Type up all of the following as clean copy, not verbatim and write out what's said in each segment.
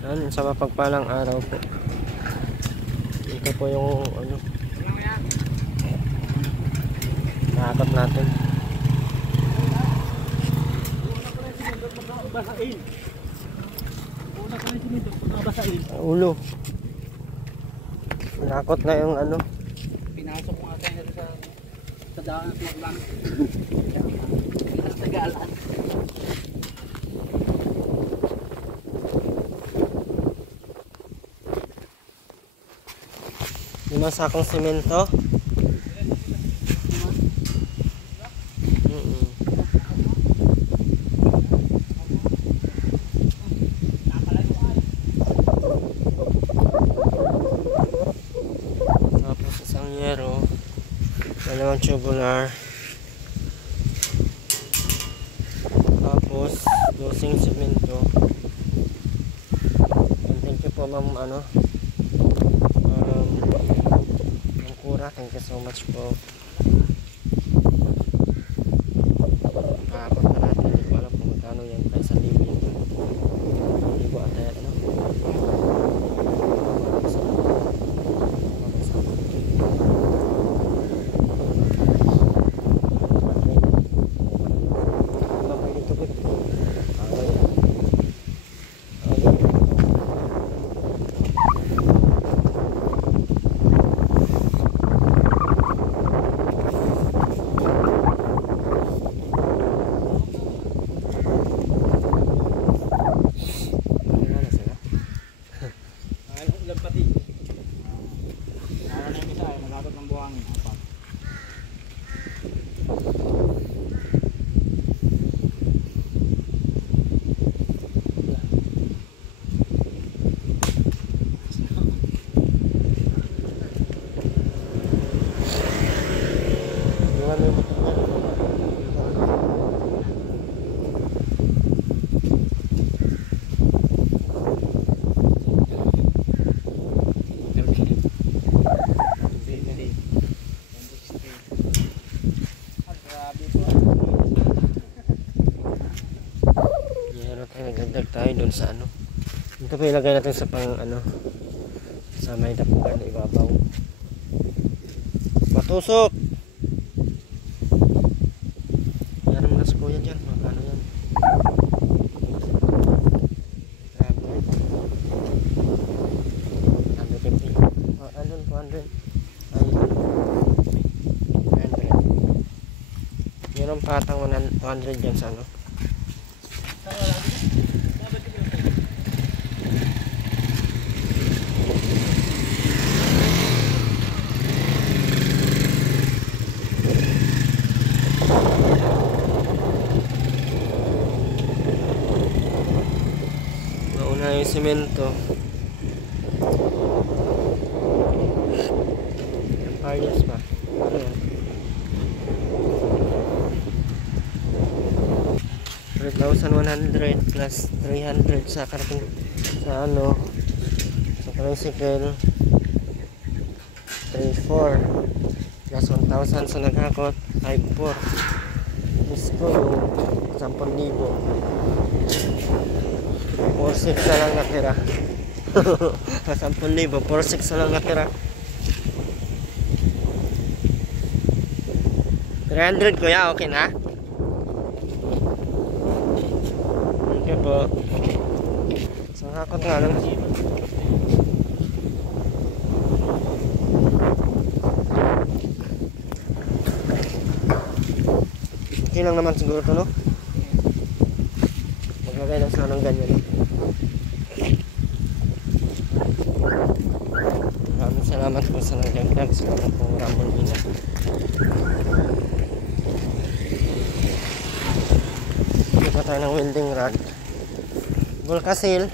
Yan, sa mapagpalang araw po. Ito po yung ano, nakakot natin. Ulo. Nakakot na yung ano. Pinasok ko nga tayo sa daan at maglang. Sa galan. 5 sakong semento. Tapos isang yero, 2 tubular, tapos 12 semento. Thank you po ma'am ano, thank you so much po. Kakapot na natin, hindi ko alam kung magkano yan, kaya 1,000 yan. 1,000 ata yan, ano? Nagdagdag tayo dun sa ano. Ito po ilagay natin sa pang ano, sa may dapugan na ibabaw. Matusok! Yan naman nas po yan dyan. Magkano yan? Grabe. 150. Ano? 200. Ay, 100. Yun ang patang 200 dyan sa ano. Mauna yung semento. Ayos pa. Ano yan? 3,100 plus 300 sa karting sa ano, sa tricycle. 3,400 plus 1,000 sa naghakot. 5,400. Isko yung 10,000. 4,600 na lang natira. 10,000, 4,600 na lang natira. 300 kuya, okay na? Okay po. So hakot nga lang. Okay lang naman siguro ito, no? Maglagay lang sana ng ganyan, no? Maraming salamat po sa nagdagdag sa mga pong Ramon Ina. Ito tayo ng welding rod. Volcasil.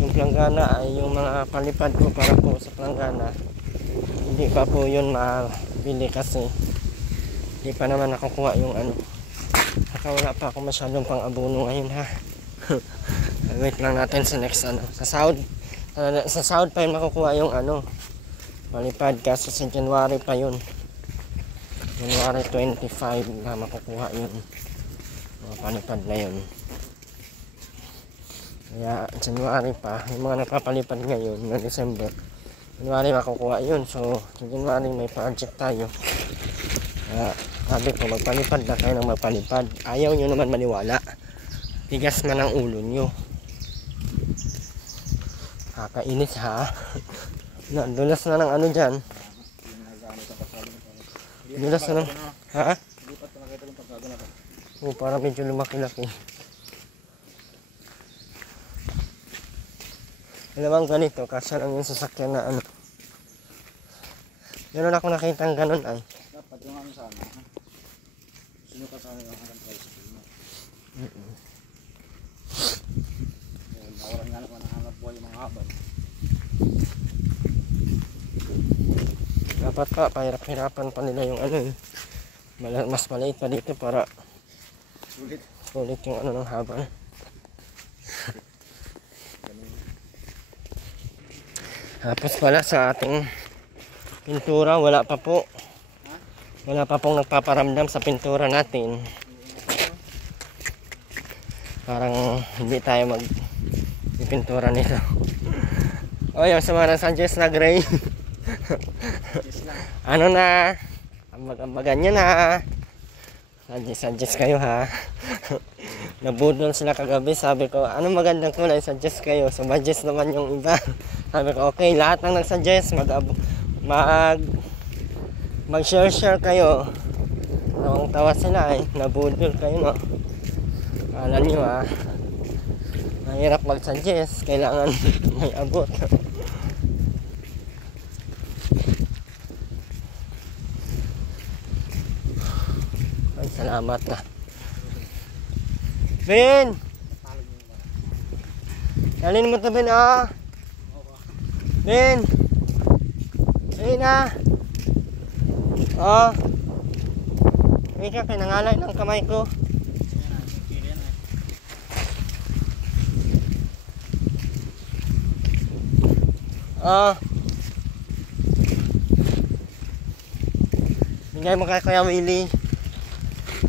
Yung planggana ay yung mga palipad ko para po sa planggana. Hindi pa po yun mabili kasi hindi pa naman nakukuha yung ano. Wala pa ako masyadong pang abono ngayon ha. Wait lang natin sa next ano. Sa South pa yun makukuha yung ano palipad kasi sa January pa yun. January 25 na makukuha yun, mga palipad na yun. Kaya January pa, yung mga nagpapalipad ngayon na December, January makukuha yun. So sa January may project tayo. Kaya sabi ko, magpalipad na kayo ng magpalipad. Ayaw nyo naman maniwala, tigas na ng ulo nyo. Kakainis ha. Dulas na ng ano dyan. Dulas na ng... Ha? Oo, para medyo lumaki-laki. Alam mo ganito, kasya lang yung sasakyan na ano. Meron ako nakitang ganun ay. Dapat yung ano sana. Sino ka sana yung hanggang tricycle mo? Nawalan nga naman ang hanap buhay yung mga habal. Dapat pa, pahirap-hirapan pa nila yung ano eh. Mas maliit pa dito para sulit yung ano ng habal. Tapos pala sa ating pintura, wala pa po. Wala pa pong nagpaparamdam sa pintura natin. Parang hindi tayo mag-pintura nito. O yung sa mga suggest na gray. Ano na? Ambag-ambagan nyo na. Suggest kayo ha. Nabudol sila kagabi. Sabi ko, anong magandang kulay? Suggest kayo. Suggest naman yung iba. Sabi ko, okay, lahat ng nag-suggest, mag-share kayo. Tawang-tawa sila eh. Nabudol kayo, no? Alam nyo ah. Mahirap mag-suggest. Kailangan may abot. Ay, salamat na. Ben! Dalhin mo ito, Ben, ah. Ben! Ben, ah. Oh. Ika, pinangalay ng kamay ko. Oh. Bigay mo kay Kuya Willie.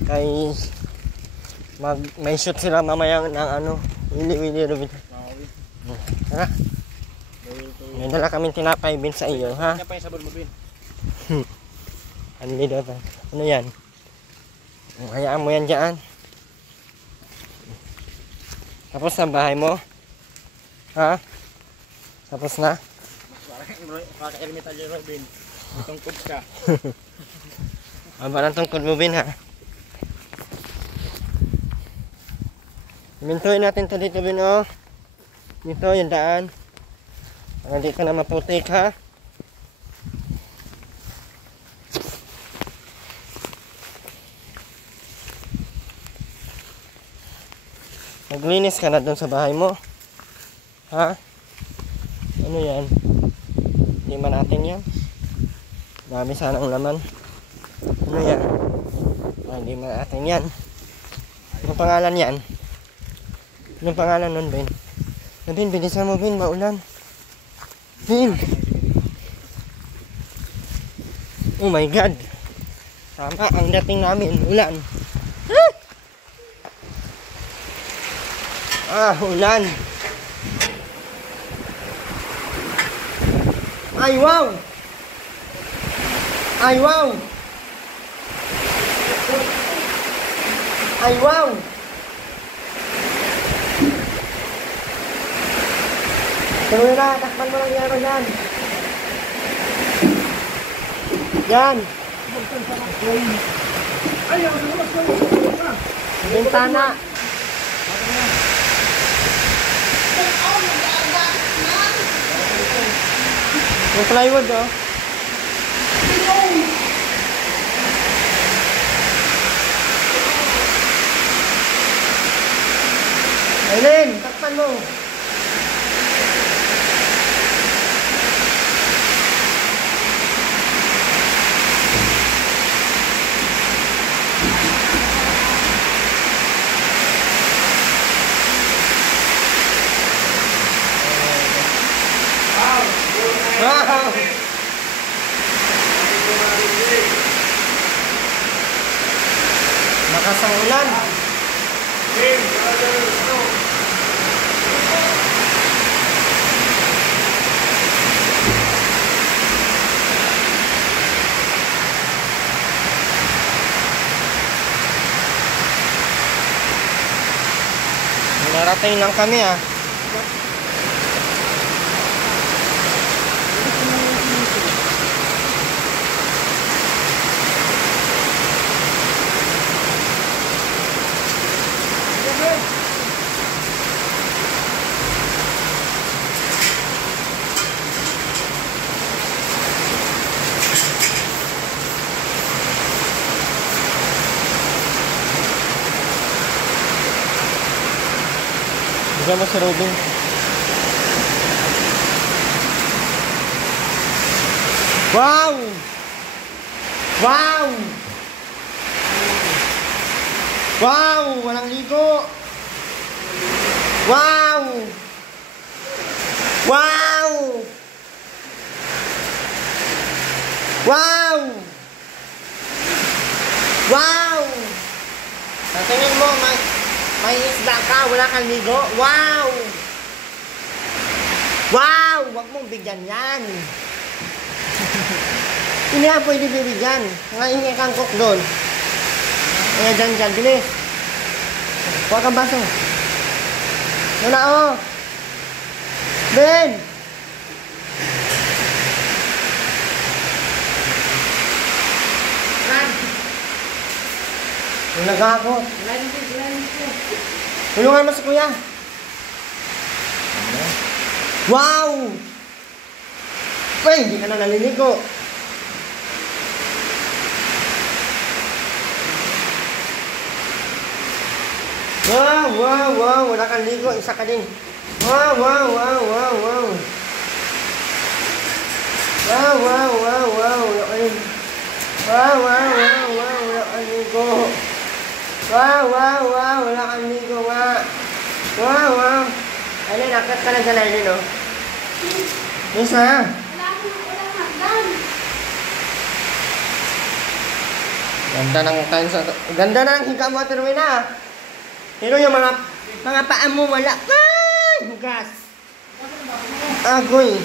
Kay may shoot sila mamaya ng ano. Willie Rubin. Tara. May dala kaming tinapay, Ben, sa iyo, ha? Tinapay sa bulmo, Ben. Ano dito? Ano yan? Hayaan mo yan dyan. Tapos na bahay mo? Ha? Tapos na? Kaka-elemental yung Robin. Tungkod ka. Aba ng tungkod mo, Ben, ha? Mintuin natin to dito, Ben, oh. Dito, yung daan. Para di ka na maputik, ha? Maglinis ka na doon sa bahay mo. Ha? Ano yan? Hindi man natin yan. Dami sana ang laman. Ano yan? Hindi man natin yan. Anong pangalan yan? Anong pangalan nun, Ben? Ben, bilisan mo, Ben. Maulan. Ben! Oh my God! Tama, ang dating namin. Ulan. Ulan. Ay, wow! Ay, wow! Ay, wow! Tuloy na, takpan mo lang yaro dyan. Yan. Bintana. Yung plywood, oh. Aileen, takpan mo. Wow! Lakas ang ulan. Narating lang kami ah. Bigyan mo si Robin. Wow! Wow! Wow! Walang ligo! Wow! Wow! Wow! Wow! Tingin mo, may isda ka, wala kang ligo. Wow! Wow! Huwag mong bigyan yan. Hindi nga pwede bibigyan. Ngayon kang cook doon. Kaya dyan, bilis. Huwag kang baso. Wala o. Ben! Yung nagkakot. Tulungan mo si kuya. Wow! Uy, hindi ka na naliligo. Wow, wow, wow. Wala kang ligo. Isa ka din. Wow, wow, wow, wow, wow. Wow, wow, wow, wow. Wala ka din. Wow, wow, wow, wow. Wala kang ligo. Wow, wow, wow. Wala kang ligo nga. Wow, wow. Ayun, nakat ka na dyan, Aileen, oh. Isa. Wala hanggan. Ganda ng time sa... Ganda na ng higa mo, Ate Rowena. Pero yung mga paa mo, wala. Ay! Hugas. Agoy.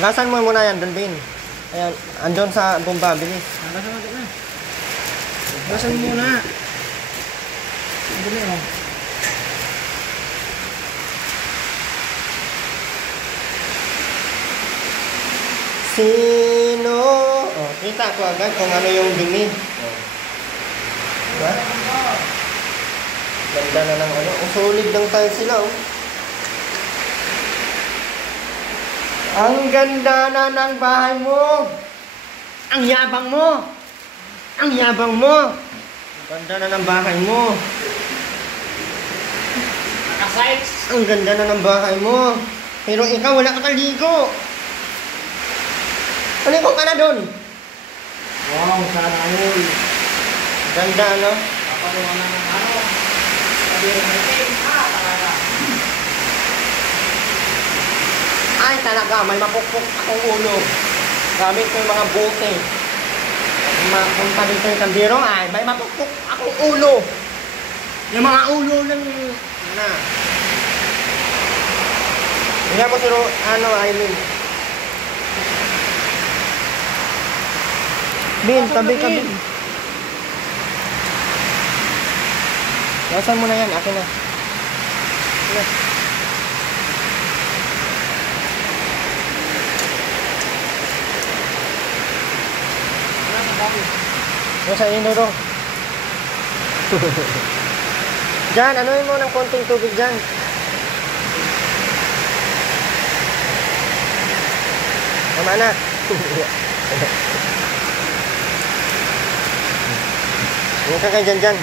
Gasan mo muna yan, Dalvin. Ayan, andun sa bomba, bilis. Gasan mo muna. Ang dali oh. Sino? Oh, kita ko agad kung ano yung dumi. Oh. Diba? Ganda na ng ano. Oh, solid lang tayo sila, oh. Ang ganda na ng bahay mo. Ang yabang mo. Ang yabang mo. Ang ganda na ng bahay mo. Nakasites. Ang ganda na ng bahay mo. Pero ikaw wala ka kaligo. Maligo ka na doon. Wow, sana all. Ganda, ano? Kapaluan na ng ano. Sabi rin natin, talaga. Ay, talaga, may mapukpok akong ulo. Gamit ko yung mga bote. Mapunta dito yung kaldero, ay, may mapukpok akong ulo. Yung mga ulo ng... na. Hindi mo siro, ano, Aileen. Bin, tabi ka, Bin. Nasaan mo na yan? Akin na. Sige. Nasa inuro. Diyan, anuin mo ng konting tubig dyan. Tama na. Huwag ka kayo dyan.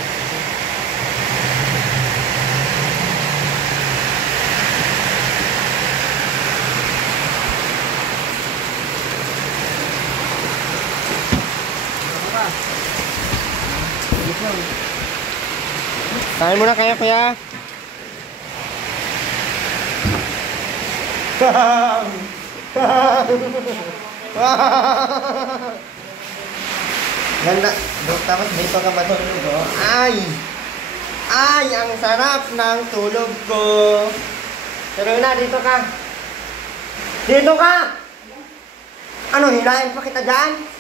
Kain muna kayo, kuya. Ganda. Tapos dito ka matulog, oh. Ay! Ay! Ang sarap ng tulog ko. Pero na, dito ka. Dito ka! Ano, hilahin pa kita dyan?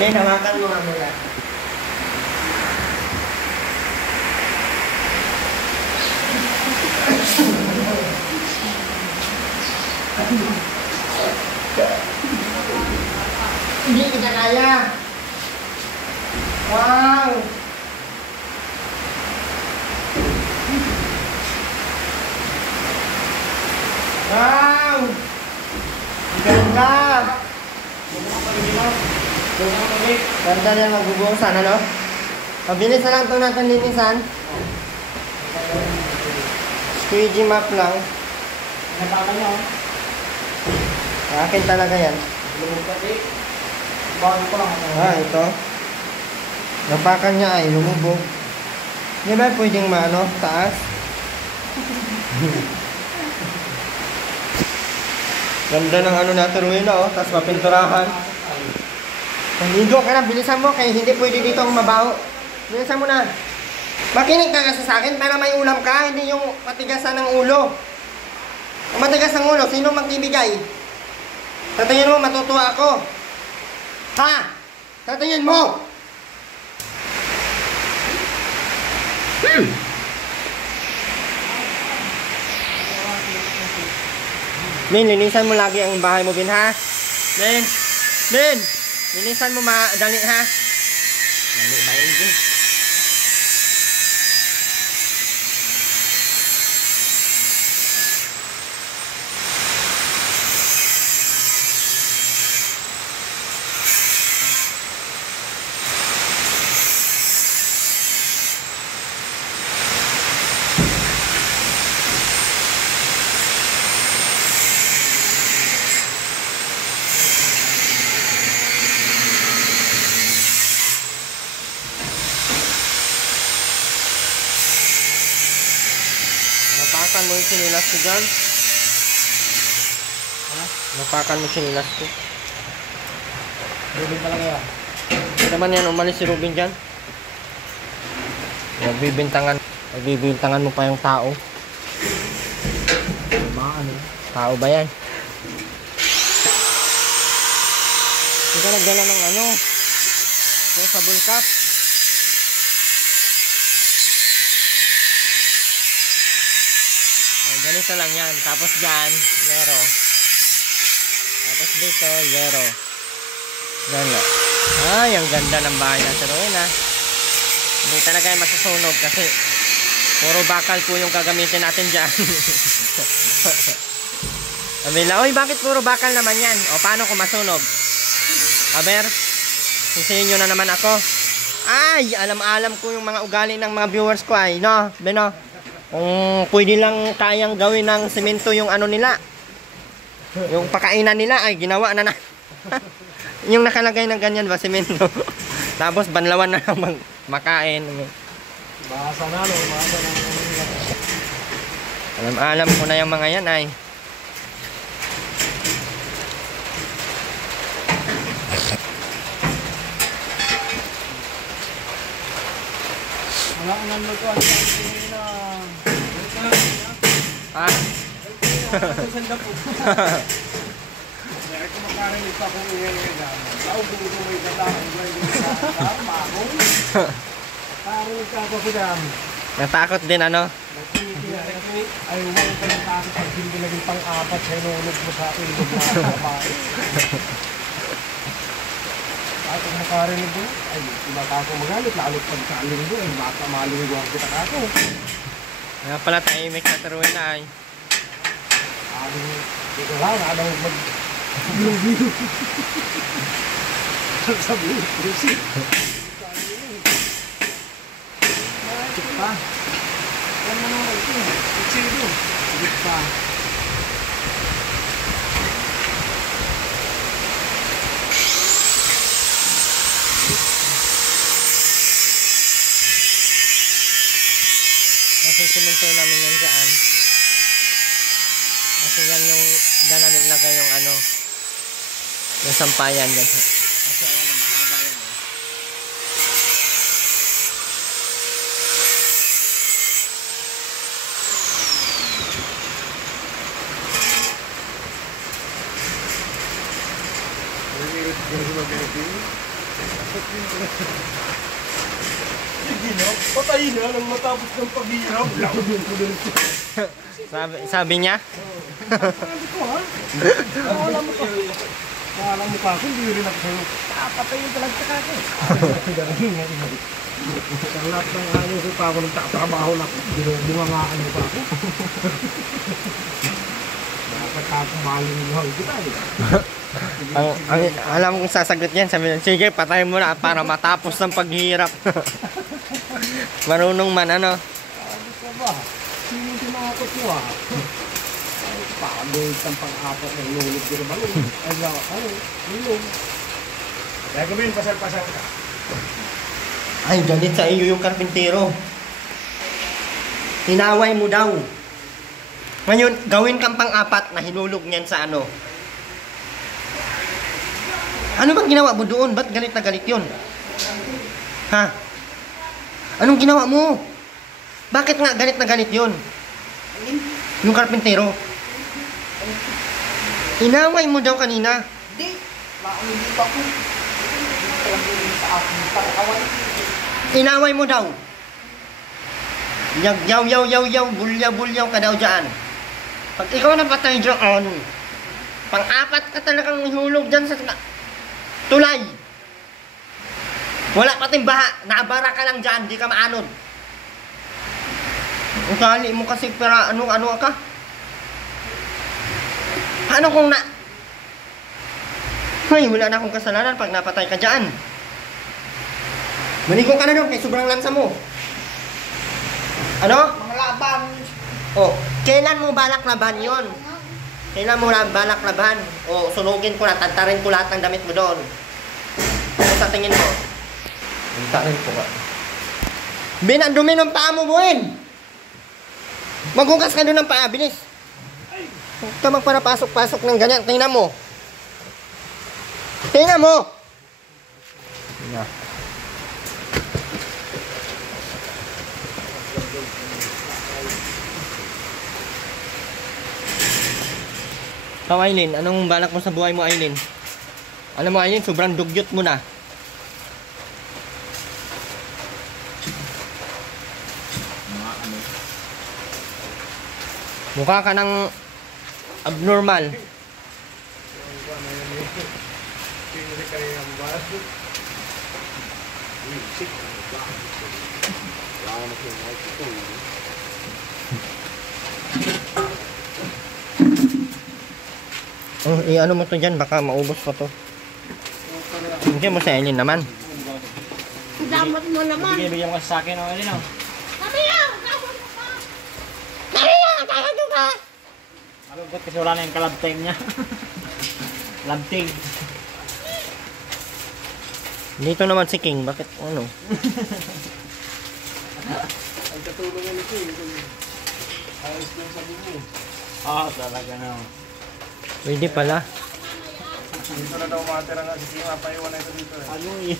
Ano, hawakan mo nga mula. Hindi kita kaya. Wow! Wow! Ganda! Ganda na magbubuhusan, ano? Pabilis na lang ito natin linisan. Squeegee map lang. Nagkaka niya, oh. Akin talaga yan. Lumubad eh. Bago pa lang. Ah, ito. Napakan niya ay lumubog. Di ba pwedeng maano, taas? Ganda ng ano natin ruina, oh. Tapos mapinturahan. Ligo ka na, bilisan mo. Kaya hindi pwede dito ang mabaho. Bilisan mo na. Makinig ka kasi sa akin para may ulam ka. Hindi yung matigasan ng ulo. Kung matigas ang ulo, sino magbibigay? Sa tingin mo, matutuwa ako. Ha? Sa tingin mo? Min, linisan mo lagi ang bahay mo, Bin, ha? Min! Min! Linisan mo madali, ha? Dali ba yun, Bin? Napakan mo yung sinilas ko dyan. Ha? Napakan mo yung sinilas ko. Rubin talaga yan. Hindi naman yan, umalis si Ruben dyan. Nagbibintangan mo pa yung tao. Mga ano? Tao ba yan? Hindi ka nagdala ng ano? Ito sa bulkap. Ganito lang yan. Tapos dyan, yero. Tapos dito, yero. Ganda. Ay, ang ganda ng bahay natin. Rowena. Hindi talaga yung masusunog kasi puro bakal po yung gagamitin natin dyan. Amila, oy, bakit puro bakal naman yan? O, paano kung masunog? Aber, sisihin nyo na naman ako. Ay, alam-alam ko yung mga ugali ng mga viewers ko ay, no? Beno? Kung pwede lang kayang gawin ng semento yung ano nila, yung pakainan nila, ay ginawa na. Yung nakalagay ng ganyan ba, semento. Tapos banlawan na lang makain. Basa na, no? Basa na. Alam ko na yung mga yan ay. Wala ang ano ko. Ano na? Ha? Sanda po. Kaya kung makarinig pa kung ingay na. Tao po ito may katang. Mahong. Karinig ka pa po dam. Natakot din ano? Ay, huwag ka ng takot pag hindi naging pang-apat sa hinulog mo sa akin. Ako makarinig mo. Ay, iba ka ako magalit. Lalot pagkaling mo. Ay, baka malungguan kita ka ako. Nga pala tahimik na turuin na ay. Hindi ko lang. Ano mag... Sabi mo, pusi. Cik pa. Ano naman ito? Cik ito. Cik pa. Sisimento namin yan dyan. Kasi yan yung dyan namin ilagay yung ano, yung sampayan dyan. Kasi ano, mahaba yan. Patay na nang matapos ng paghihirap. Sabi niya? Sabi ko ha? Alam mo pa ako, hindi rin ako sa'yo. Patayin talaga ka ako. Sa lahat ng ayos pa ako nang tatrabaho na ako. Binungangaan mo pa ako. Dapat ako malingaw kita eh. Alam kong sasagot yan. Sabi niya, sige, patay mo na para matapos ng paghihirap. Marunong man, ano? Sabi ko ba? Sino tinakot mo ah? Pagod ang pang-apat ng lulog din ba? Lulog. Kaya gawin, pasal-pasal ka. Ay, galit sa iyo yung karpintero. Hinaway mo daw. Ngayon, gawin kang pang-apat na hinulog niyan sa ano. Ano bang ginawa mo doon? Ba't galit na galit yun? Ha? Anong ginawa mo? Bakit nga galit na galit yun? Yung karpintero. Inaway mo daw kanina. Hindi. Maunod pa ko. Sa akin, pang-away. Inaway mo daw. Yaw, bulyaw ka daw dyan. Pag ikaw napatay dyan, pang-apat ka talagang hulog dyan sa tulay. Wala pating baha. Naabara ka lang dyan, di ka maanod. Ugali mo kasi para ano ka? Paano kung Ay, wala na akong kasalanan pag napatay ka dyan. Manikong ka na doon kay sobrang lansa mo. Ano? Mga laban. Oh, kailan mo balak laban yon? Kailan mo balak laban? O sunugin ko na, tantarin ko lahat ng damit mo doon. Ano sa tingin mo? Tantarin ko ka. Ben, ang dumi ng paa mo, Buen! Maghugas ka doon ng paa, bilis. Huwag ka magparapasok-pasok ng ganyan. Tingnan mo. Tingnan mo! Yeah. Ikaw, Aileen, anong balak mo sa buhay mo, Aileen? Alam mo, Aileen, sobrang dugyot mo na. Mukha ka ng abnormal. Oh, ano mo to dyan? Baka maubos pa to. Hindi mo sa Aileen naman. Damot mo naman. Bigyan mo kasi sa akin o alin o. Kami lang! Damot mo pa! Kami lang! Kaya ka! Malungkot kasi wala na yung kalabting niya. Labting. Dito naman si King. Bakit ano? Ang katulungan nito eh. Ayos ko yung sabi mo. Talaga na. Pwede pala. Dito na daw matira nga si King. Mapaiwan na ito dito eh. Ano eh?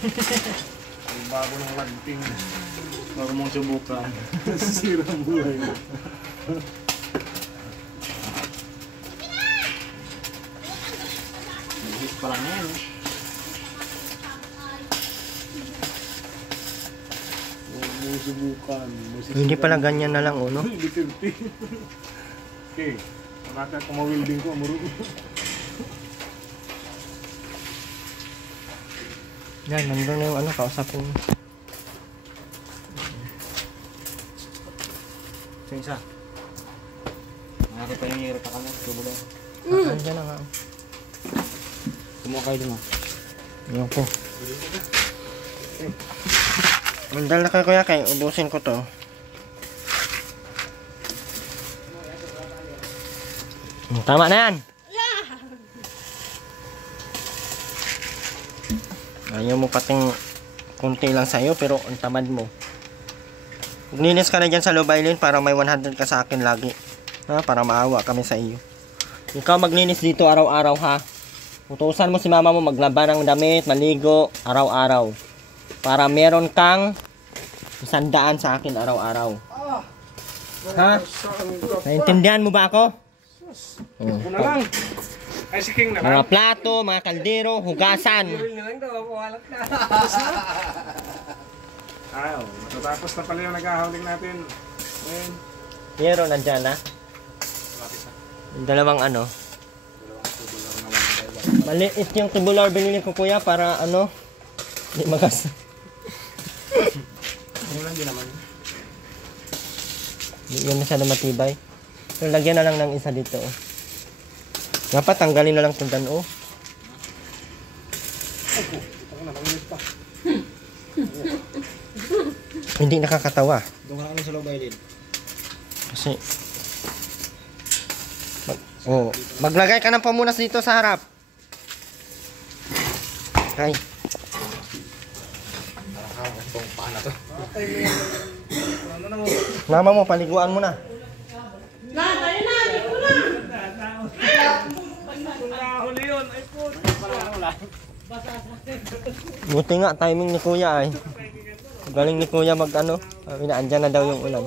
Ang bago ng labting. Bago mong subukan. Sirang buhay mo. Nagis pa lang yan. Huwag mo subukan. Hindi pala ganyan na lang, uno. Okay. Nakaka kung ma-welding ko, amuro. Yan, nandun na yung ano, kausapin mo. Ito isa. Nakaka pa yung hirap ka lang. Tubo lang. Andyan na nga. Kumuha kayo dun ah. Ayoko. Mandal na kayo, kuya, kaya ubusin ko to. Tama na yan. Ayaw mo pating konti lang sa'yo pero ang tamad mo. Maglinis ka na dyan sa loob, Aileen, para may 100 ka sa akin lagi. Ha? Para maawa kami sa iyo. Ikaw maglinis dito araw-araw, ha? Utusan mo si mama mo maglaba ng damit, maligo, araw-araw. Para meron kang 100 sa akin araw-araw. Ha? Naintindihan mo ba ako? Ako na lang. Ay, si King na lang. Mga plato, mga kaldero, hugasan. Ayaw, matatapos na pala yung naghahuling natin. Ayun. Pero nandyan na. Yung dalawang ano. Maliit yung tubular binili ko kuya para ano. Hindi magas. Ulan din naman. Hindi yan masyado matibay. Pero lagyan na lang ng isa dito. Oh. Dapat tanggalin na lang itong dano. Hindi nakakatawa. Doon ka sa loob ay din. Kasi maglagay ka ng pamunas dito sa harap. Okay. Itong paa na to. Mama mo, paliguan mo na. Na, tayo na, dito na. Huli yun, ay po. Buti nga, timing ni kuya ay. Galing ni kuya mag ano. Inaandyan na daw yung ulan.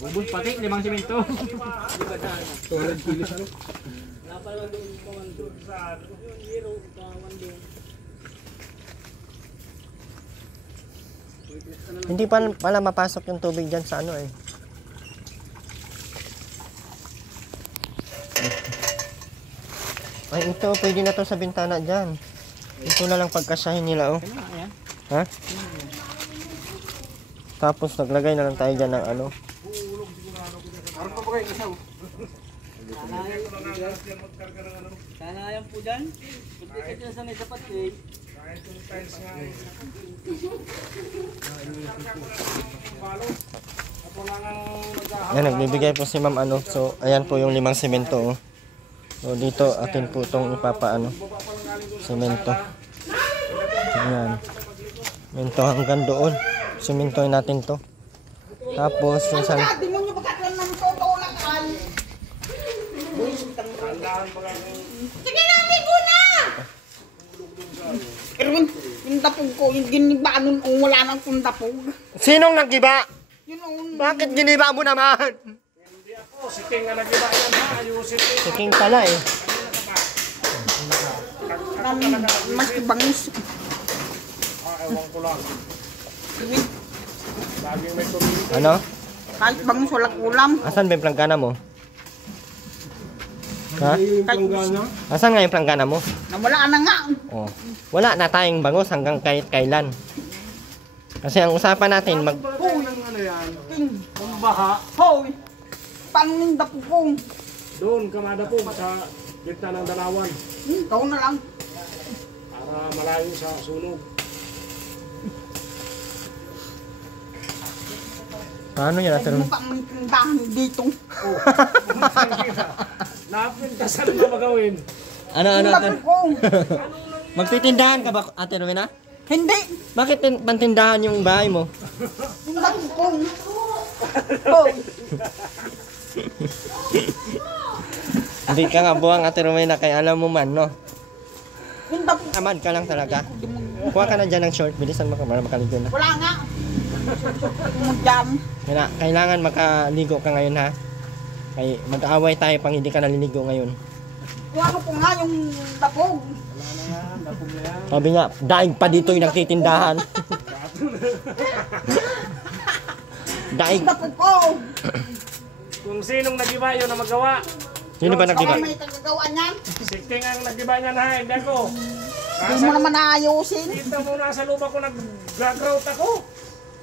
Bubul pati, 5 simento. 200 kilos ano? Hindi pa pala mapasok yung tubig dyan sa ano eh. Ay, ito, pwede na to sa bintana dyan. Ito na lang pagkasyahin nila, oh. Ha? Tapos, naglagay na lang tayo dyan ng ano. Parang pa ba kayo isaw? Sana yan po dyan. Punti ka dyan sa may sapat eh. Yan, nagbibigay po si ma'am ano. So, ayan po yung 5 semento, oh. So, dito, atin po itong ipapaano. Semento. Ayan. Semento hanggang doon. Sementoin natin to. Tapos, yung sa... Di mo nyo pagkatlan ng totoo lang ay. Sige na, ligo na! Pero yung tapog ko, yung giniba nun, wala nang kung tapog. Sinong naggiba? Yun ang... Bakit giniba mo naman? Si King na nagiba yan ha, ayusin mo. Si King pala eh. Mas bangis. Ewan ko lang. Laging may tumingin. Ano? Kahit bangis walang ulam. Asan ba yung planggana mo? Ha? Asan nga yung planggana mo? Nawala na nga. Oh. Wala na tayong bangus hanggang kahit kailan. Kasi ang usapan natin Hoy, Ano yan? King. Kung baha, Hoy. Paano yung tapog ko? doon kamada po sa gitna ng dalawan. Ikaw na lang. Para malayo sa sunog. paano yan natin? Huwag mo pang may tindahan dito. Napintasan na magawin. Ano Yung natin? tapog ko. Magtitindahan ka ba, Ate Rowena? Hindi. Bakit pantindahan yung bahay mo? Yung tapog ko. Hoy. Hindi ka nga buwang, Ate Rowena, kaya alam mo man, no? Yung tapog ko. Tamad ka lang talaga. Kuha ka na dyan ng short, bilisan mo ka para makaligo na. Wala nga. Mag-jam. Kailangan makaligo ka ngayon, ha? Kaya mag-aaway tayo pang hindi ka naliligo ngayon. Kung ano ko nga yung tapog. Sabi nga, daig pa dito yung nagtitindahan. Daig. Yung tapog ko. Kung sinong nagiba yun na magawa. Sino ba nagdiba? Baka may tagagawa niyan. Si King ang nagiba niyan ha, hindi ako. Hindi mo naman naayusin. Dito muna sa lupa ko nag-grout ako.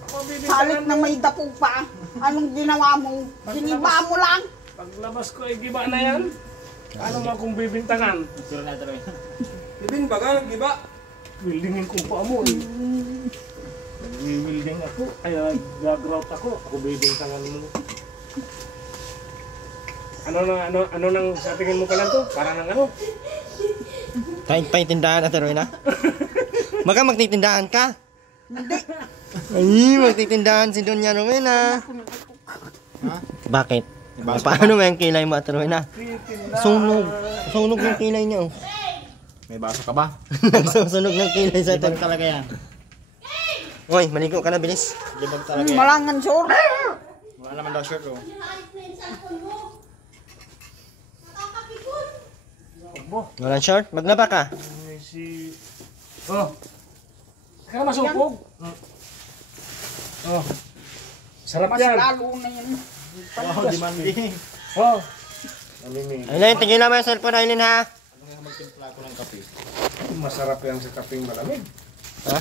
Ako Salit bibintangan na mo. may tapog pa. Anong ginawa mo? Giniba mo lang. Paglabas ko ay giba na yan. Ano mo kung bibintangan? Ibin baga, nag-iba. Wildingin ko pa mo eh. Nag-wilding ako. Ay, nag-grout ako. Ako bibintangan mo. Ano nang sa tingin mo pala to? Para nang ano? Daig pa yung tindahan, Ate Rowena. Baka magtitindahan ka. Ay, magtitindahan si Doña Rowena. Ha? Bakit? Paano ba yung kilay mo, Ate Rowena? Sunog. Sunog ng kilay niya. Oh. May baso ka ba? Nagsusunog ng kilay sa Libag Ate. talaga yan. Hoy, maligo ka na, bilis. Libag talaga yan. Malangan sure. Wala naman daw shirt oh. Walang short? Maglaba ka. Oh. Kaya masupog. Oh. Sarap Mas yan. lalo na yan. Oh, demanding. Oh. Alimig. Aileen, tigilan mo yung cellphone, Aileen, ha? Magtimpla ko ng kape. Masarap yan sa kapeng malamig. Ha?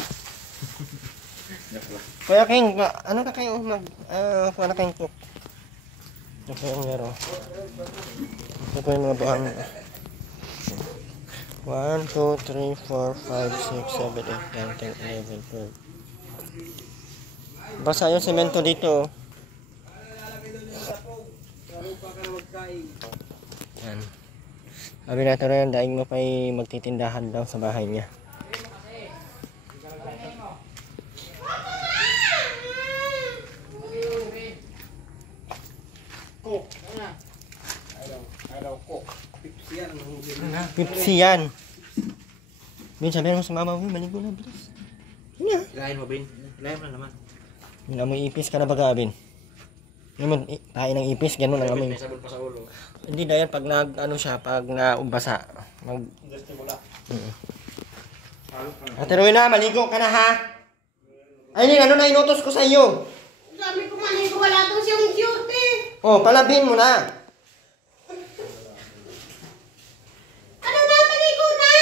Kuya King, ano na kayo ano kayong cook? Ito po yung laro. Ito po yung mga buhang. 1, 2, 3, 4, 5, 6, 7, 8, 9, 10, 11, 12. Basa yung semento dito. Yan. Sabi natin rin, daing mo pa'y magtitindahan daw sa bahay niya. Pipsi yan. Bin, sabihin mo sa mama mo, maligo na, bilis. Yan. Ilahin mo, Bin. Ilahin mo na naman. Yung amoy ipis ka na baga, Bin. Yung tayo ng ipis, gano'n ang amoy. May sabon pa sa ulo. Hindi dahil pag pag naubasa. Ate Rowena, maligo ka na, ha? Ay, ano na inutos ko sa iyo? Sabi ko maligo, wala to siyang cute eh. Oh, palabin mo na. Ano na, maligo na!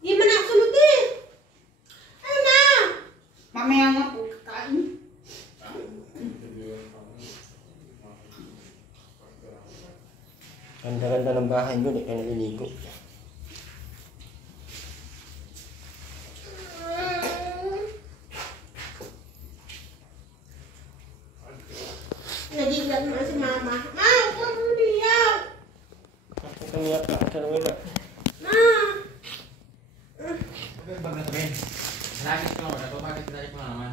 Di man ako sunod eh. Ano na? Mamaya nga po, kakain. Ganda-ganda ng bahay mo, di ka naliligo. Nagigat mo si mama. Ma, huwag mo niyak. Kamiyak ka, Ate Rowena. Ma! Bag na sabihin. Nagit ka naman. Bakit pinalik mo na naman?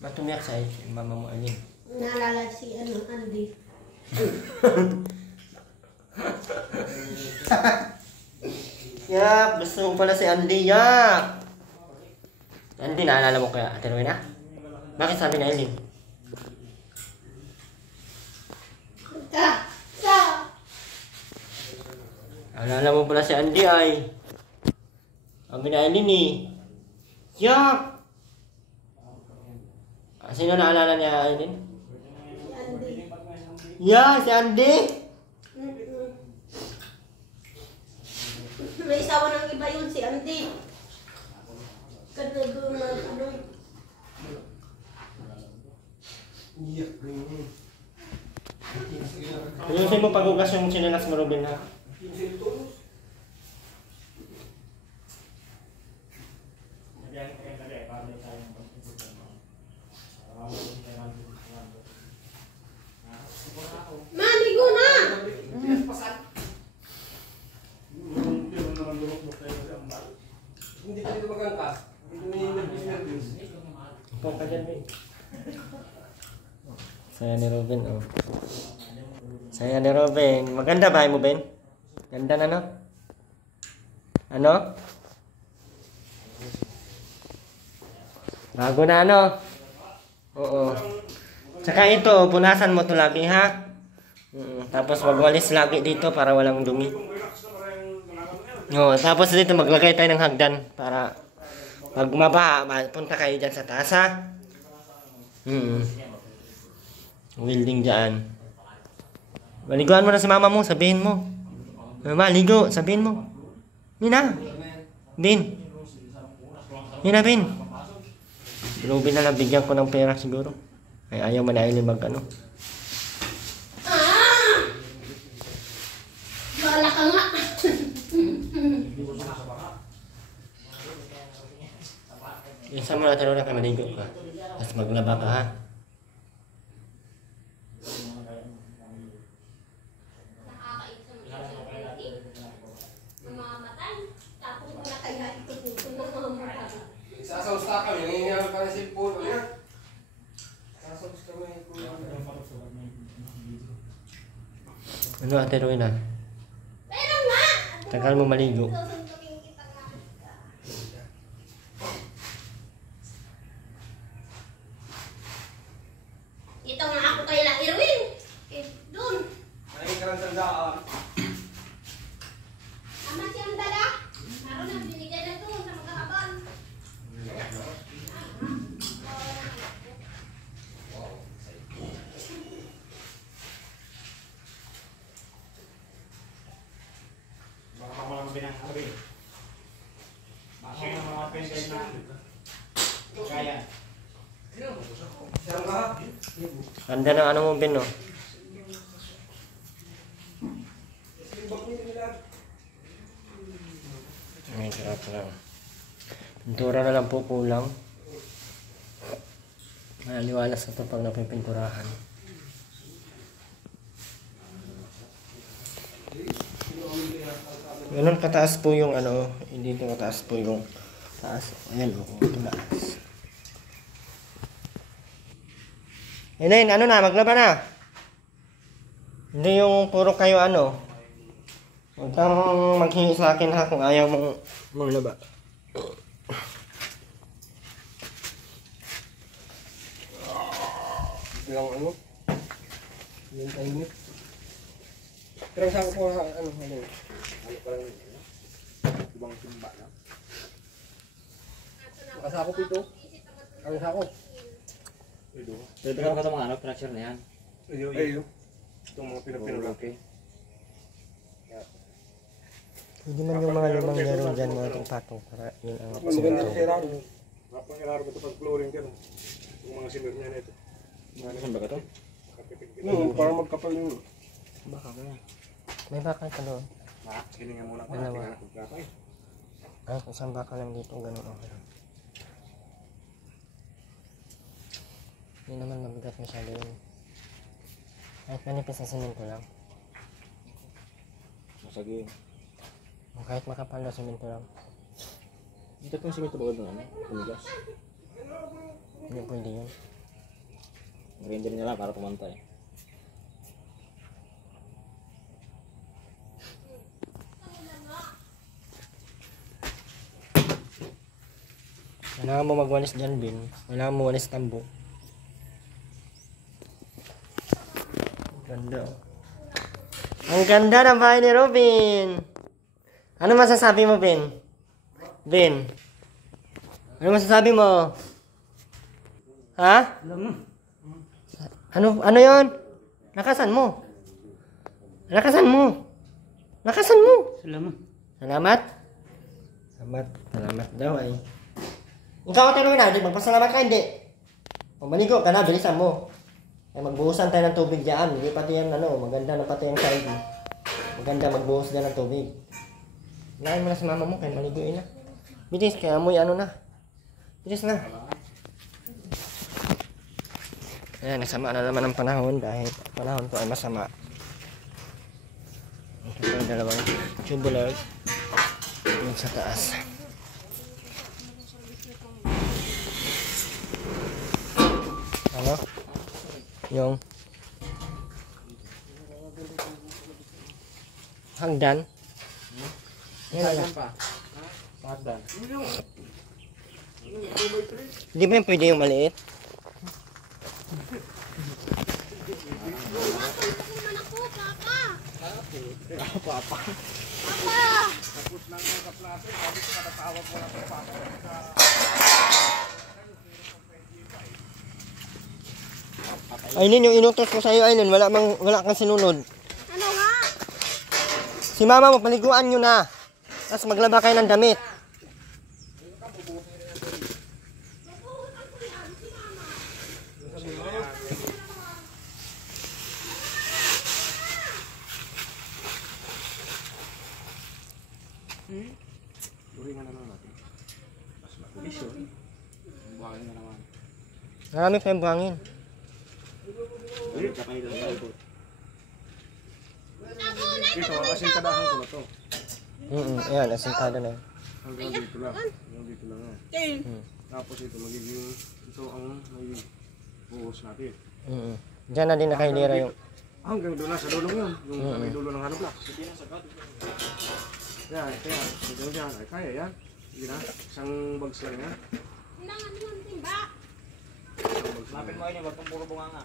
Ba't umiyak sa mama mo, Aileen? Naalala si Andy. Yak, gusto mo pala si Andy, yak! Andy, naalala mo kaya, Ate Rowena? Bakit sabi na Aileen? Naalala mo pala si Andy ay. Sabi na Aileen eh. Yak! Sino naalala niya, Aileen? Si Andy. Yeah, si Andy! May isawa ng iba yun, si Andy. Kada doon na ano. Ayusin mo pag-ugas yung sinanas mo, Robin, ha? Maligo na! Hindi ka dito magangkas. Hindi mo yung Ikaw ka dyan, Ben. Saya ni Robin, oh. Saya ni Robin. Maganda bahay mo, Ben? Ganda na, no? Ano? Bago na, ano? Oo. Tsaka ito, punasan mo ito lagi, ha? Tapos magwalis lagi dito para walang dumi. Oo, tapos dito maglagay tayo ng hagdan para pag mabaha, punta kayo dyan sa taas, ha? Welding dyan. Maliguan mo na si mama mo, sabihin mo. Mama, ligo, sabihin mo. Mina. Bin. Mina, Bin. Ruby na lang, bigyan ko ng pera siguro. Ay, ayaw man na mag ano. Bala ka nga. Isa mo na tanong na kayo maligo ka. Tapos Tapos maglaba ka ha. Mamamatay. Tapos wala kaya ito po mamamatay. Isasaws na kami, nangyayari pa na si Puno yan. Isasaws kami kung Ano ate Rowena? Pero nga! Tagal mo maligo. Susuntukin kita nga. Ito nga ako kay La Irwin. Doon. ay ka lang sandaan. Ama siyang dala. Naroon na binigay na doon sa magkakabal. Baka mga binangkari. Baka mga pengen na. Kaya. Siyang lahat. Ganda ng ano mo, Ben, no? May sarap lang. Pintura na lang po kulang. Malaliwalas na ito pag napipinturahan. Ganun kataas po yung ano, hindi ito kataas po yung taas. Ayan o, taas. Inayin, ano na, maglaba na. Hindi yung puro kayo ano. Huwag kang maghingi sa akin ha kung ayaw mong maglaba. Bilang ano? Yung tahimik. Pero sa ako po, ano pa lang ibang timba na. Makasako po ito. Ang sako. Pero ito ka mga ano, fracture na yan. Ay, itong mga pinapinulong. Okay. Hindi man yung mga lumang laro dyan mga itong patong para yun ang Maganda simento. si Raro. Napang-iraro ko ito pag flooring ka. Yung mga simmer niya nito. Saan ba ka to? Para magkapal yun. Baka ko yan. May bakal ka doon. Hininga muna ko. Dalawa. Tingnan kung kakay. Ay, isang bakal lang dito, ganun okay. Hindi naman mabigat masyado yun. Kahit manipis na simento lang. Masagi. O kahit makapal na simento lang. Dito pong simento ba doon ano? Tumigas. Hindi pwede yun. Grinder nila para pumantay. Kailangan mo magwalis dyan, Bin. Kailangan mo walis tambo. Ganda. Ang ganda ng bahay ni Robin. Ano masasabi mo, Ben? Ben? Ano masasabi mo? Ha? Ano yon? Lakasan mo. Lakasan mo. Lakasan mo. Salamat. Salamat. Salamat daw ay. Ikaw ang tanong na, di magpasalamat ka, hindi. Kung maligo ka na, bilisan mo. Ay magbuhusan tayo ng tubig dyan. Hindi pati yan, ano, maganda na pati yung side. Maganda magbuhos dyan ng tubig. Lain mo na sa mama mo, kaya maliguin na. Bilis, kaya amoy ano na. Bilis na. Ayan, nasama na naman ang panahon dahil panahon ko ay masama. Ito po yung dalawang tubular. Yung sa taas. Ano? Yung hagdan. Yan na. Pagdan. Hindi ba yung pwede yung maliit? Naman ako, Papa! Papa. Papa! Ayun yung inutos ko sa'yo, Ayun. Wala kang sinunod. Ano nga? Si mama mo, paliguan nyo na. Tapos maglaba kayo ng damit. Luringan na lang natin. Mas mabilis yun. Buhangin na naman. Marami pa yung buhangin. Dito, asintadahan ko na to. Ayan, asintado na yun. Hanggang dito lang. Hanggang dito lang yan. Tapos ito, magiging, ito ang magiging buhos natin. Diyan na din nakahilira yung... Hanggang doon na sa dulong yun. Yung may dulo ng hollow block. Yan, kaya, ito dyan. Ay, kaya yan. Hindi na. Isang bags lang yan. Kailangan mo ng timba. Lapit mo yun, wag kang puro bunganga.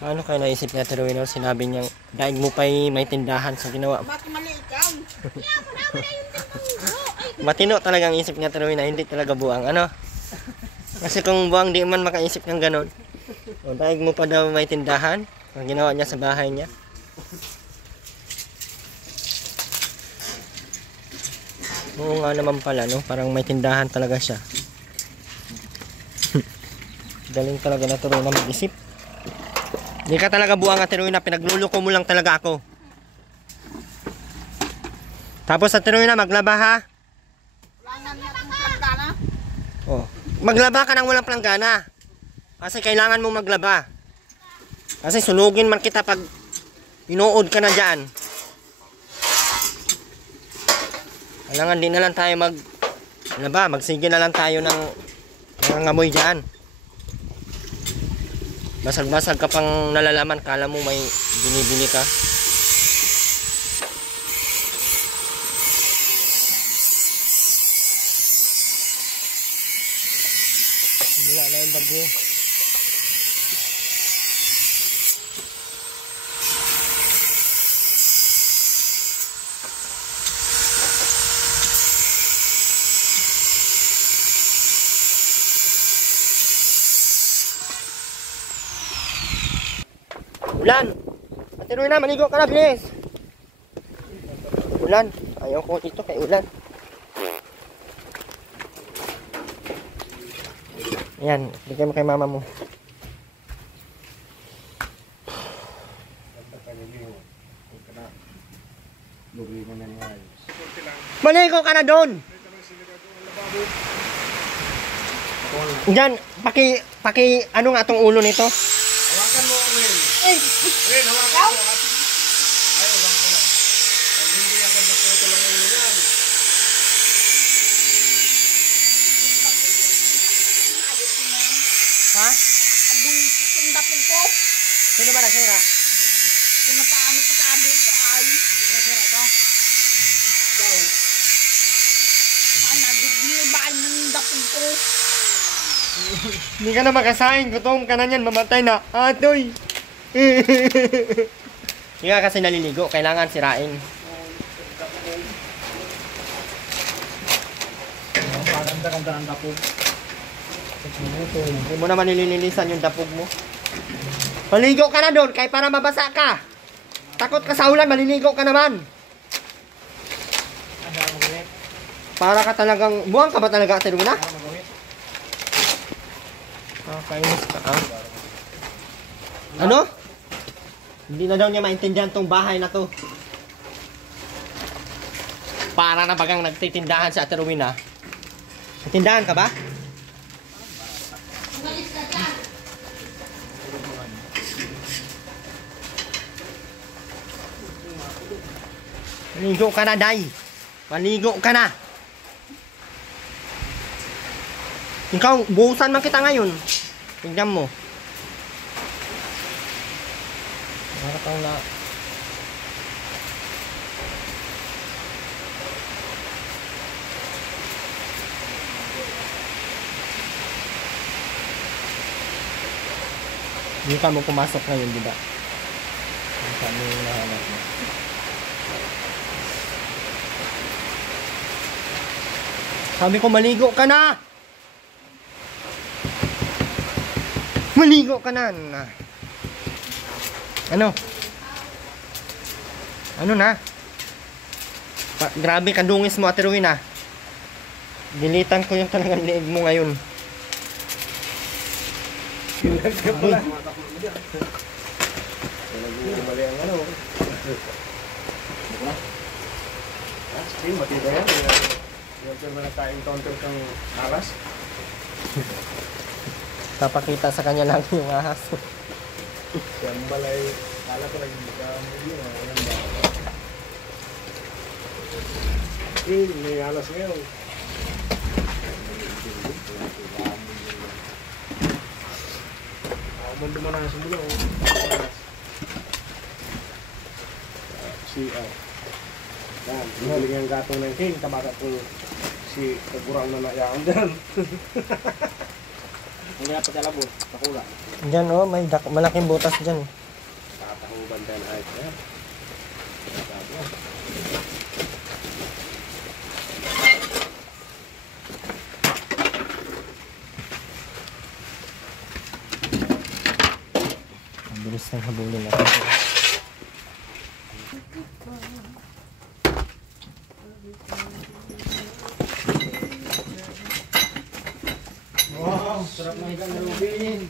Ano kaya naisip niya Terwino? Sinabi niyang daig mo pa'y may tindahan sa ginawa. Bakit mali ikaw? Kaya mo na yung timbang. Matino talaga ang isip niya Terwino, hindi talaga buang. Ano? Kasi kung buang di man makaisip ng ganon. O daig mo pa daw may tindahan. Ang ginawa niya sa bahay niya. Oo nga naman pala, no? Parang may tindahan talaga siya. Galing talaga na Terwino mag-isip. Hindi ka talaga buang at Terwino, pinagluluko mo lang talaga ako. Tapos sa Terwino, maglaba ha? Kailangan niya ng planggana. Oh, maglaba ka ng walang planggana. Kasi kailangan mo maglaba. Kasi sunugin man kita pag inuod ka na dyan. Kailangan din na lang tayo maglaba. Magsige na lang tayo ng nangangamoy dyan. Basag-basag ka pang nalalaman, kala mo may binibili ka. Wala na yung bagyo. Ulan! Patiroy na, maligo ka na, bilis! Ulan! Ayaw ko dito kay Ulan. Ayan, bigay mo kay mama mo. Maligo ka na doon! Diyan, ano nga tong ulo nito? Hawakan mo, Ren. Eh, Ren, hawakan mo. Ay, hawakan ko lang. Pag hindi ang ganda ko ito lang ang ulo yan. Ha? abuy yung dapong ko. Sino ba nasira? Kumataan ko sa abil sa ay. Nasira ka? Ay, nabignibaal ng dapong ko. Hindi ka na makasain, gutom ka na yan, mamatay na. Atoy! Hindi ka kasi naliligo, kailangan sirain. Maganda-ganda ang dapog. Hindi mo naman nililinisan yung dapog mo. Maligo ka na doon, kaya para mabasa ka. Takot ka sa ulan, maliligo ka naman. Para ka talagang, buwang ka ba talaga, Terwino? Kainis ka, ah. Ano? Hindi na daw niya maintindihan tong bahay na to. Para na bagang nagtitindahan sa Terwino. Tindahan ka ba? Maligo ka na, Day. Maligo ka na. Ikaw, buhusan man kita ngayon. Tignan mo. Nakakataw na. Hindi ka mo pumasok ngayon, di ba? Hindi ka mo nahanap mo. Sabi ko, maligo ka na! Maligo ka na! Ano? Ano na? Grabe ka dungis mo, Ate Rowena. Dilitan ko yung talagang liig mo ngayon. Sige, matibay yan. Yung naman nagka-encounter kang aras. Papakita sa kanya lang yung ahas. Yan balay, kala ko lang yung yun. Yan ba? Okay, may alas ngayon. Ako man dumanas mo lang. Yan, hinuling ang gatong ng king, kabaka ko si Kagurang na nayaan dyan. Hindi na pagkalabot, pakula. Diyan oh, may malaking butas dyan. Tatahuban dyan ay yan. Ang bilis ng habulin natin. Wow, sarap na higang nalubin.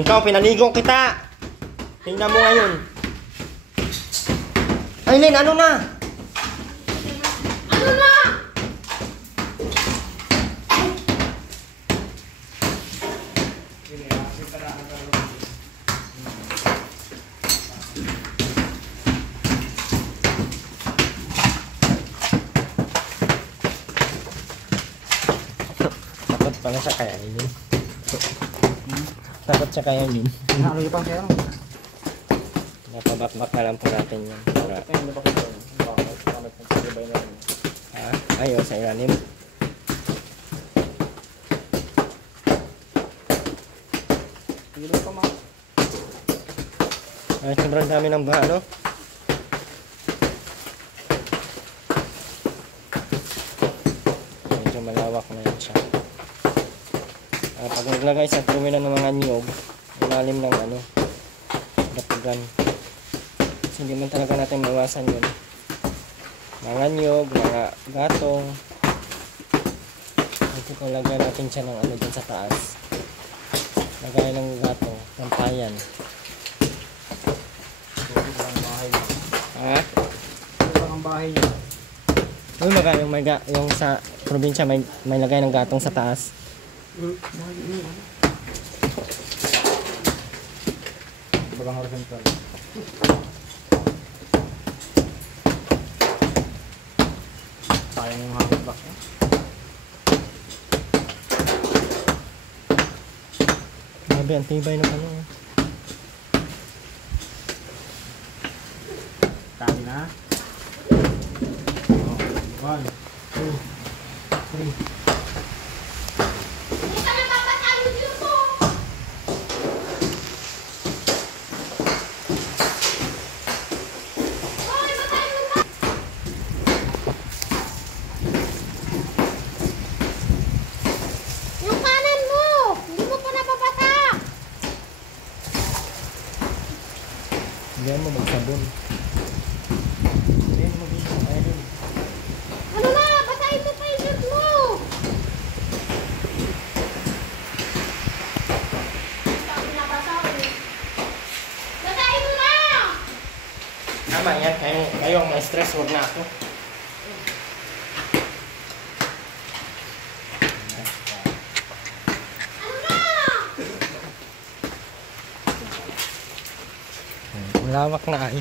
Ikaw, pinaligo kita! Tingnan mo ngayon. Aileen, ano na? Ano na? Takot pala siya kaya Aileen. Takot siya kaya Aileen. Ano yung pang kaya? Napabakbak na lang po natin yan. Para, Hindi pa ko doon. Bakit nagsasabay na rin. ayaw sa ilalim. Hindi pa ma. Ay, sobrang dami ng baha, no? Medyo malawak na yan siya. Pag naglagay sa terminal ng mga niyog, ilalim ng ano, dapugan. Kasi hindi man talaga natin mawasan yun. Mga niyog, mga gatong. Ito kung lagyan natin siya ng ano dyan sa taas. Lagay ng gatong, ng payan. Ha? Ito ang bahay niya. Uy, yung sa probinsya may lagay ng gatong sa taas. Bagang horizontal. Sayang yung hangin back niya. Grabe, ang tibay ng ano. Kami na. One, two, three. Hindi ka na papatalo dito. Hoy, matayo ka. Yung kanan mo, hindi mo pa napapasa. Hindi mo magsabon. Hindi mo magbibigay ng iron. Ano na, basahin mo pa yung shirt mo. Basahin mo na. Tama yan, kayo ang may stress, huwag na ako. Ano na? Ang lawak na ay.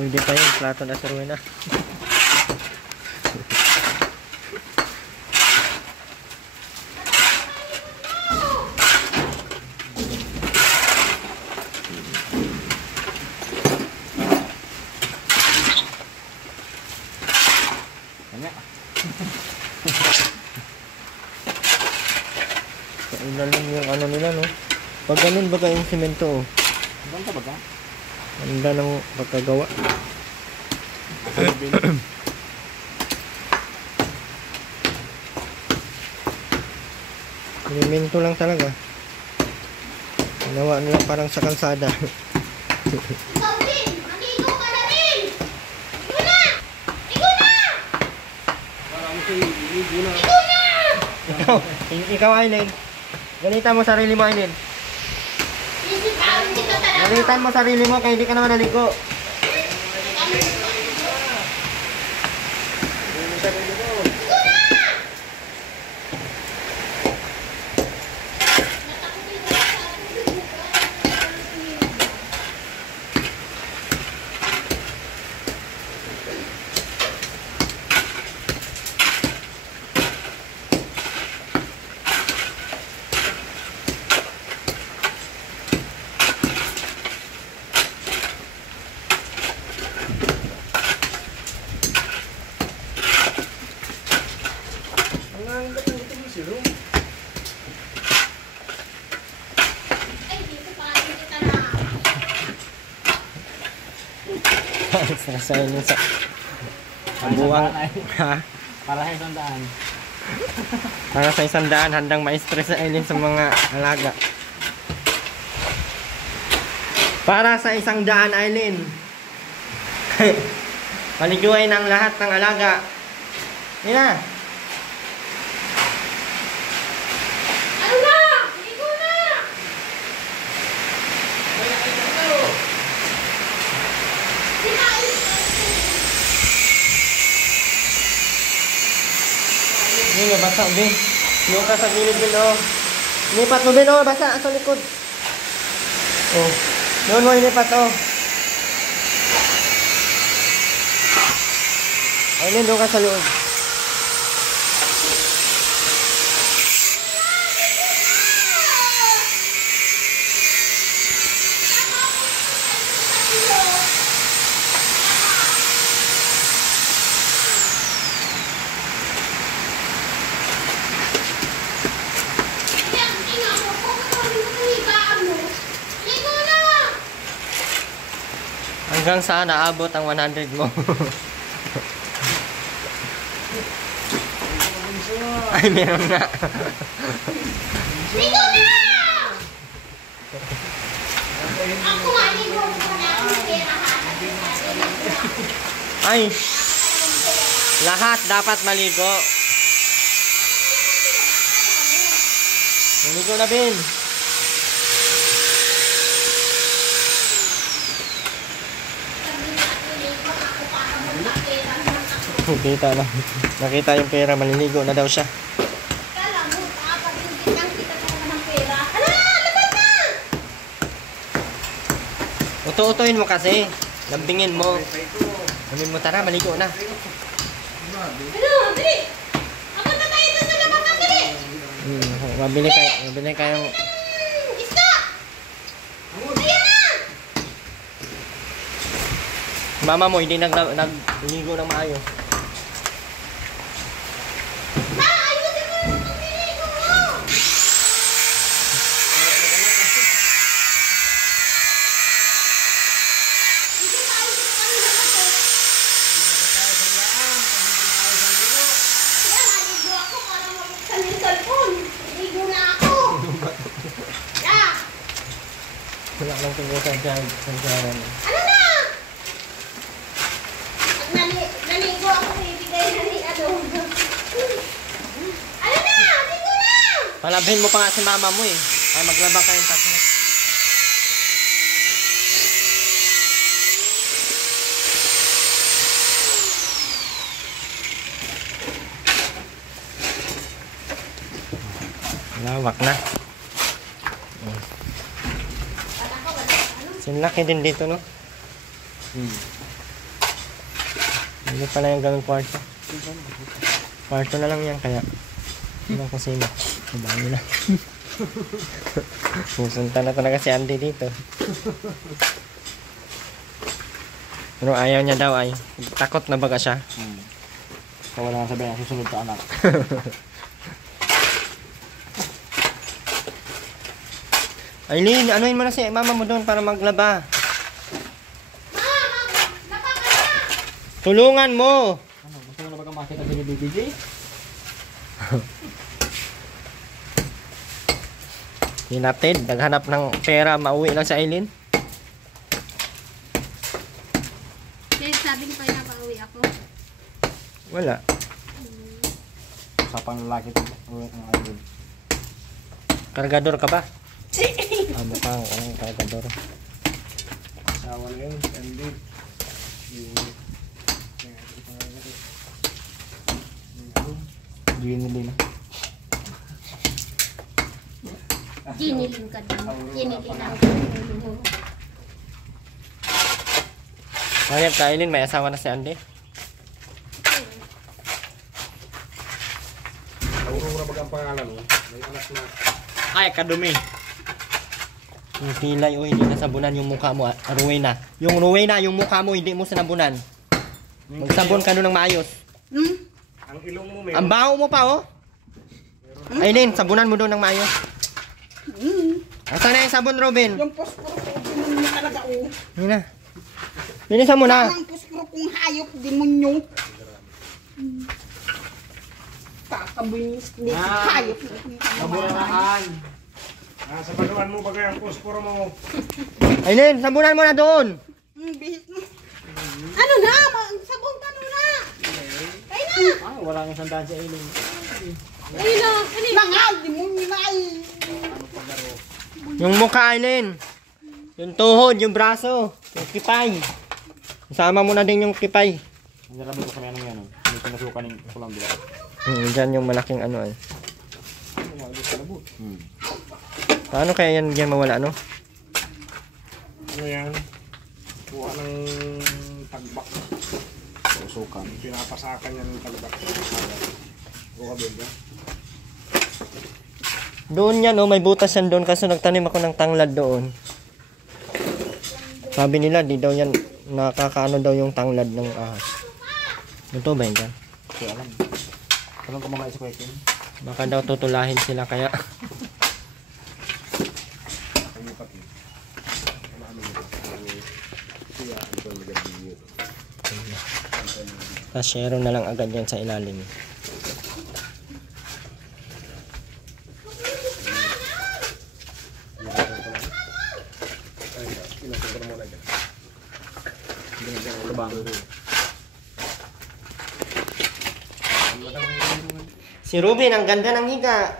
Pwede pa yung plato na saruin na. Ilalim yung ano nila, no? Pag ganun baga yung semento, oh. Ganda ba ka? Ganda ng pagkagawa. Semento lang talaga. Ginawa nila parang sa kalsada. Ikaw din! Maligo ka na rin! Ligo na! Ligo na! Ligo na! Ikaw, Aileen. Galitan mo sarili mo, Aileen. Isip ka, hindi ka talaga. Galitan mo sarili mo kaya hindi ka naman naligo. Sarasayin yun sa buwang. Ha? Para sa 100. Para sa 100, handang ma-stress sa Aileen sa mga alaga. Para sa 100, Aileen. Paliguin ang lahat ng alaga. Yun na. Ano na? Ligo na! Hindi nga, basa, Ben. Yung ka sa gilid, Ben, oh. Ilipat mo, Ben, oh. Basa, sa likod. Oh. Doon mo ilipat, oh. Ayun, doon ka sa loob. Hanggang saan naabot ang 100 mo? Ay, meron na. Ligo na! Ako nga, ligo ko na. Ang pera ha. Ay, lahat dapat maligo. Maligo na, Ben. Kita na. Nakita yung pera, maliligo na daw siya. Kala mo, kapag hindi lang kita talaga ng pera. Ano na? Labas na! Uto-utuin mo kasi. Lambingin mo. Sabihin mo, tara, maligo na. Ano? Dali! Ako na tayo doon sa labas na dali! Mabili kayong... Iska! Ayan na! Mama mo, hindi nagligo ng maayos. Ha! Ayusin mo naman ang niligo mo! Hindi tayo sa kanila kasi. Kaya maligo ako para mabuksan yung cellphone. Naligo na ako. Yeah. Wala lang tubusan dyan. Ano na? Pag naligo ako, ibigay na ni ano. Ano na? Ligo na! Palabhin mo pa nga si mama mo eh. Ay, maglaba kayong tatlo. Lawak na. Sinlaki din dito, no? Hindi pala yung gawing kwarto. Kwarto na lang yan kaya. Ilang kusina. Mabaho na. Pusunta na talaga si Andy dito. Pero ayaw niya daw ay. Takot na baga siya. So wala nang sabihin, susunod ka anak. Aileen, anuin mo na si mama mo doon para maglaba. Tulungan mo! Ano, gusto mo na baga makita sa BBJ? Hinatid, naghanap ng pera, mauwi lang si Aileen. Kaya sabi ko na pauwi ako. Wala. Sa panglalaki ito, uwi ng ayun. Kargador ka ba? Mukhang anong kargador. Asawa na yun, Andy. Ginili na. Kinilin ka din. Kinilin ang Ngayon ka Aileen, may asawa na si Andy. Aurora baga ang pangalan mo. May anak na. Ay, kadumi. Yung pilay o hindi nasabunan yung mukha mo, Rowena. Yung Rowena, yung mukha mo hindi mo sinabunan. Magsabon ka doon ng maayos. Ang ilong mo may. Ang baho mo pa oh. Aileen, sabunan mo doon ng maayos. Asan na yung sabon, Robin? Yung posporo ko, demonyo talaga oh. Yun na. Linisan mo na. Ang posporo kong hayop, demonyo. Kakabunis ni hayop. Kabulaan! Sa baluan mo bagay ang posporo mo. Aileen, sabunan mo na doon. Bihis mo. Ano na? Sabon ka na. Kaya na. Ah, wala nang sandaan si Aileen. Ayun na. Nangal, demonyo na ay. Yung mukha, Aileen. Yung tuhod, yung braso. Yung kipay. Isama mo na din yung kipay. Ang narabi ko sa mga yan, hindi pinasukan ng kulang bila. Diyan yung malaking ano ay. Paano kaya yan mawala, no? Ano yan? Kuha ng tagbak. Susukan. Pinapasakan yan ng tagbak. Kuha ba? Doon yan, oh, may butas yan doon kasi nagtanim ako ng tanglad doon. Sabi nila, di daw yan nakakaano daw yung tanglad ng ahas. Ito ba yun dyan? Kaya alam. Tanong ko mga isa ko ito. Baka daw tutulahin sila kaya. Tasyero na lang agad yan sa ilalim. Si Ruben, ang ganda ng higa.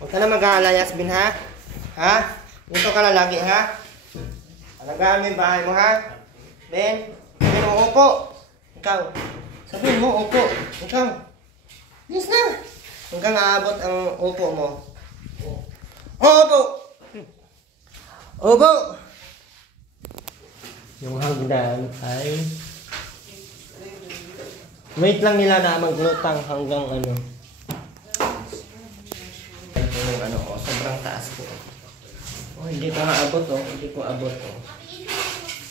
Huwag ka na mag-aalayas, Bin, ha? Ha? Dito ka na lagi, ha? Alagaan mo yung bahay mo, ha? Ben, sabihin mo, upo. Ikaw. Sabihin mo, upo. Ikaw. Yes na. Hanggang aabot ang upo mo. Upo! Upo! Yung hagdan ay... Wait lang nila na maglutang hanggang ano. Ito yung ano ko, sobrang taas ko. Oh, hindi ko maabot oh, hindi ko abot oh.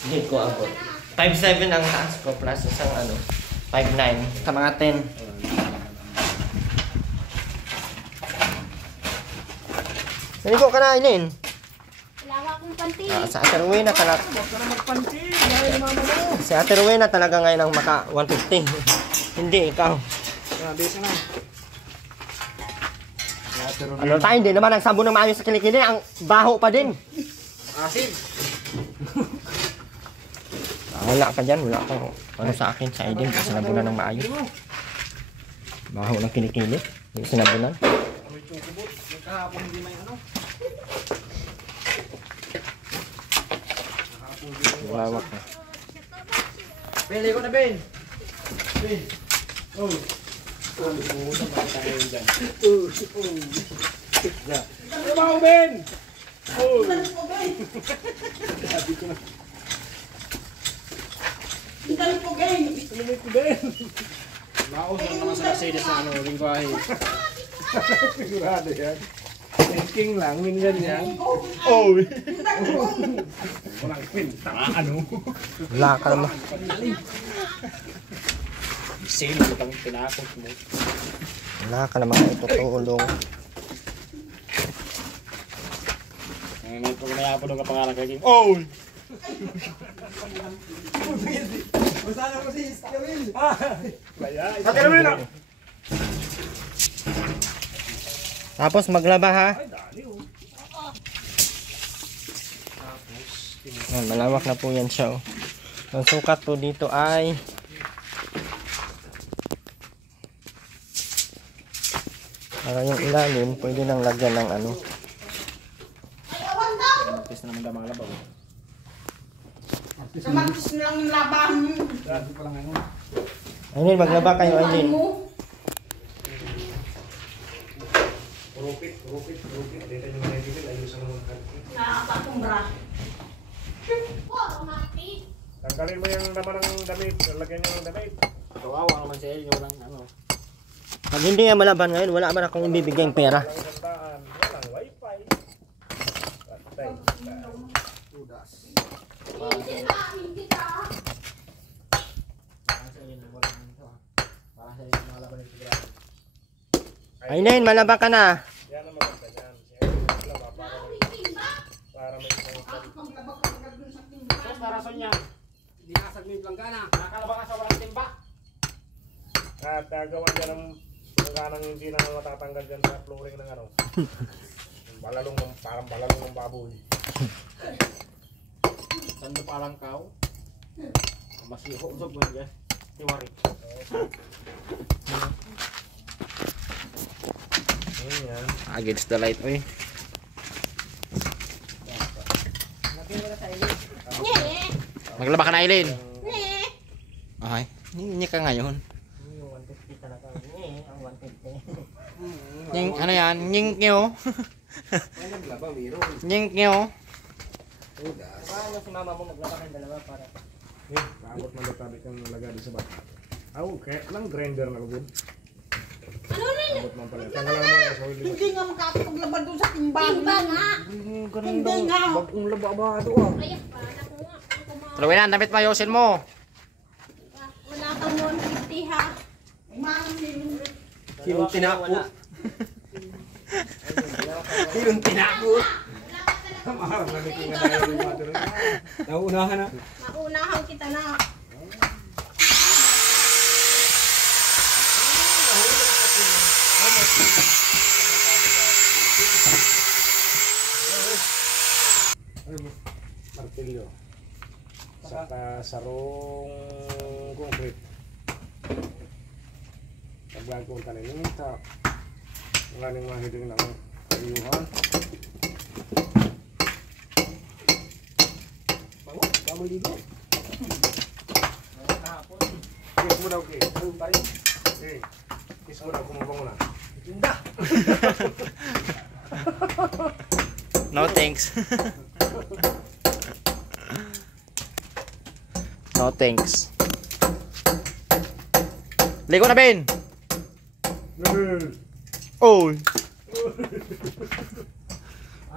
Hindi ko abot. 5'7" ang taas ko plus isang ano, 5'9". Sa mga 10. Naligo ka na, Aileen. Wala akong panty. Sa Ate Rowena talaga. Si Ate Rowena talaga ngayon ang maka 150. Hindi, ikaw. Grabe ka na. Ano tayo, hindi naman nagsabon ng maayos sa kilikili. Ang baho pa din. Asin. Wala ka dyan, wala kang ano sa akin, sa Aiden, kasi sinabunan ng maayos. Baho ng kilikili. Hindi sinabunan. Kahapon hindi may ano. Lawak na. Ben, ligo na Ben. Ben. Oh. Oh, naman tayo dyan. Ano ba ako, Ben? Oh. Sabi ko na. Ang dali po ganyan. Naos lang naman sa Mercedes na ano, lingwahe. Sigurado yan. Thinking lang, minsan yan. Oh! Walang kwenta. Ano? Wala ka naman. Sino itang tinakot mo? Wala ka naman itutulong. May pagkakaya po nung kapangalan kay King. Oh! Masana mo si Kamil. Sa Kamil na! Tapos maglaba ha. Yan, malawak na po yan siya. Oh. Ang sukat po dito ay para yung ilalim pwede nang lagyan ng ano. Tapos na naman daw mga labaw. Kamatis na lang yung labahan mo. Ayun, maglaba kayo, Aileen. Rupit. Dito yung mga ibigil, ayusan naman kanti. Nakakatumbra. Tanggalin mo yung laman ng damit, lagyan nyo ng damit. Kawawa naman siya, yung walang ano. Pag hindi nga malaban ngayon, wala man akong ibibigay pera. Walang sandaan, walang wifi. Patay. Para sa yung mga laban ng sigurado. Aileen, malaba ka na. Yan ang maganda dyan. Siya yung para may Tapos na rason niya. Dinasag mo yung planggana. Nakalaba ka sa walang timba. at gawan dyan ng hangganang hindi na matatanggal dyan sa flooring ng ano. Balalong ng, parang balalong ng baboy. Sando parang kaw. Mas ihusog mo dyan. Tiwari. Ayan. Against the light, oy. Maglaba ka na, Aileen. Okay. Hindi ka ngayon. Nying, ano yan? Nying nyo. Nying nyo. Paano si mama mo maglaba kang dalawa para? Kaabot man tabi kang lagay sa bata. Okay, anong grinder na lugod? Abot man pala. Tanggalan mo na sa huli. Hindi nga makakapaglabad doon sa timbangan. Hindi nga. Bagong laba ba ito ah? Tulawin na, damit mo, ayusin mo. Wala kang 150 ha. Manang nilong. Sinong tinako? Sinong tinako? Nauunahan na. Maunahan kita na. Martilyo. Saka sarong concrete. Paglaan kong tanin ito. Wala nang mahiling ng kayuhan. Kamu dito. Kiss mo daw, Kiss. Kiss mo daw, kumabang mo na. No thanks. No thanks. Ligo na, Ben. Oh.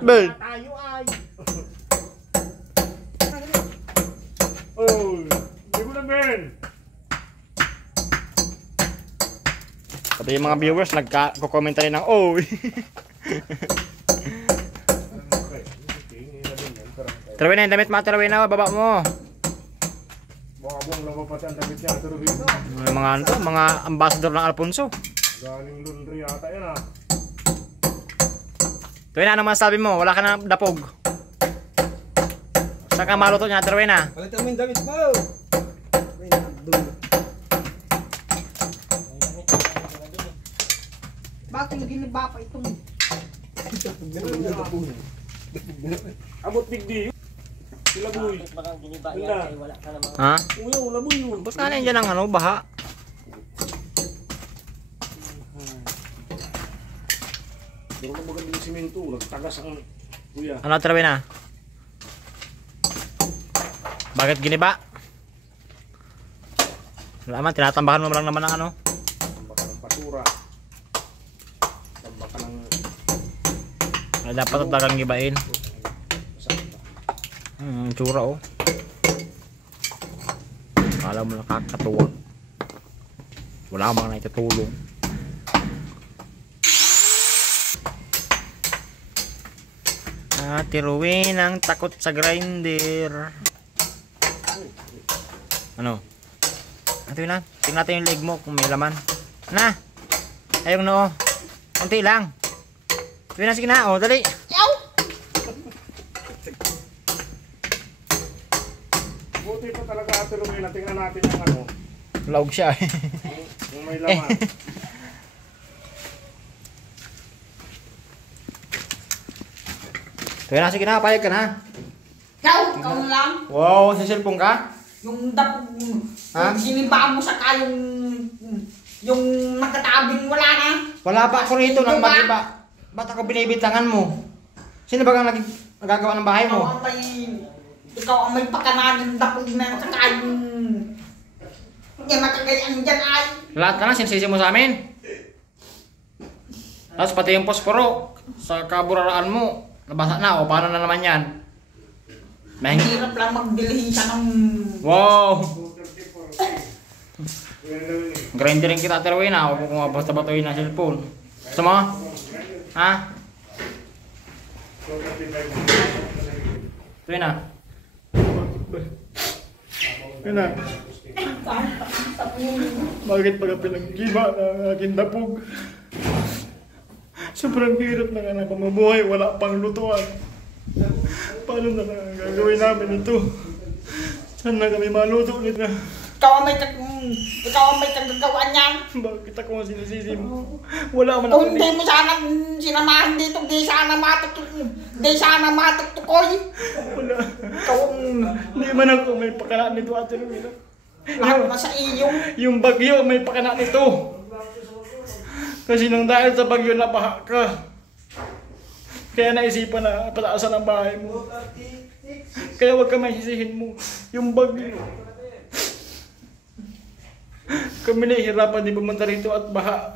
Ben. Tayo ay. Oh, hindi mo na, Ben. Pati yung mga viewers nagko-comment rin ng oh. Tarawin na yung damit mo, tarawin na, baba mo. Baka buong lang pa ang damit niya. Pero dito. Mga ano to, mga ambassador ng Alfonso. Galing laundry ata yan ah. Tarawin na, ano masasabi mo? Wala ka na dapog. Saan ka maluto niya, tarawin na. Palitan mo yung damit mo! Bakit mo giniba pa itong Abot bigdi. Sila boy. Ha? Uya, wala mo yun. Ba't ka na dyan ang ano, baha? Hindi ko na maganda yung simento. Nagtagas ang kuya. Ano, tarawin na? Bakit giniba? Wala man, tinatambahan mo lang naman ng ano. Baka ng basura. Baka ng Ay, dapat at dagang gibain. Tsura oh. Akala mo nakakatuwa. Wala mang naitutulong. Tiruin ang takot sa grinder. Ano? Tingnan natin yung leg mo kung may laman. Na! Ayong noo. Kunti lang. Tuwin na, sige na. O, dali. buti pa talaga Ate Rowena. Tingnan natin yung ano. Laog siya eh. Yung may laman. Tuwin na, sige na. Payag ka na. Ikaw na lang. Wow, sa cellphone ka? Yung dapog, Ha? yung siniba mo sa yung nakatabing wala na. Wala pa ako rito. Diba? Nagbagiba. Ba't ako binibitangan mo? Sino ba kang nagagawa ng bahay mo? Ikaw ang may pakananin dapog na saka yung nakagayaan dyan ay. Lahat ka na, sinisisi mo sa amin. Tapos pati yung posporo sa kaburaraan mo. Nabasa na o paano na naman yan? Mahingi. Hirap lang magbilihin siya ng... Wow! Grinderin kita teruin na. Huwag kung basta-batuin ng cellphone. Gusto mo? Ha? Tuwin na. Yun na. Bakit pag pinag-giba ng aking dapog? Sobrang hirap na nga na pamabuhay, wala pang lutuan. Paano na gagawin namin ito? Saan na kami maluto nito? Ikaw ang may kagagawa niyan. Bakit ako ang sinisisi mo? Wala man Kung ako hindi mo sana sinamahan dito, di sana matutukoy. Wala. Ikaw ang Hindi man ako may pakana nito, Ate Rowena. lahat na sa iyo. Yung bagyo may pakana nito. Kasi nang dahil sa bagyo nabaha ka. Kaya naisipan na pataasan ang bahay mo. Kaya wag ka mahisihin mo. Yung bagyo. Kami nahihirapan din pumunta rito at baha.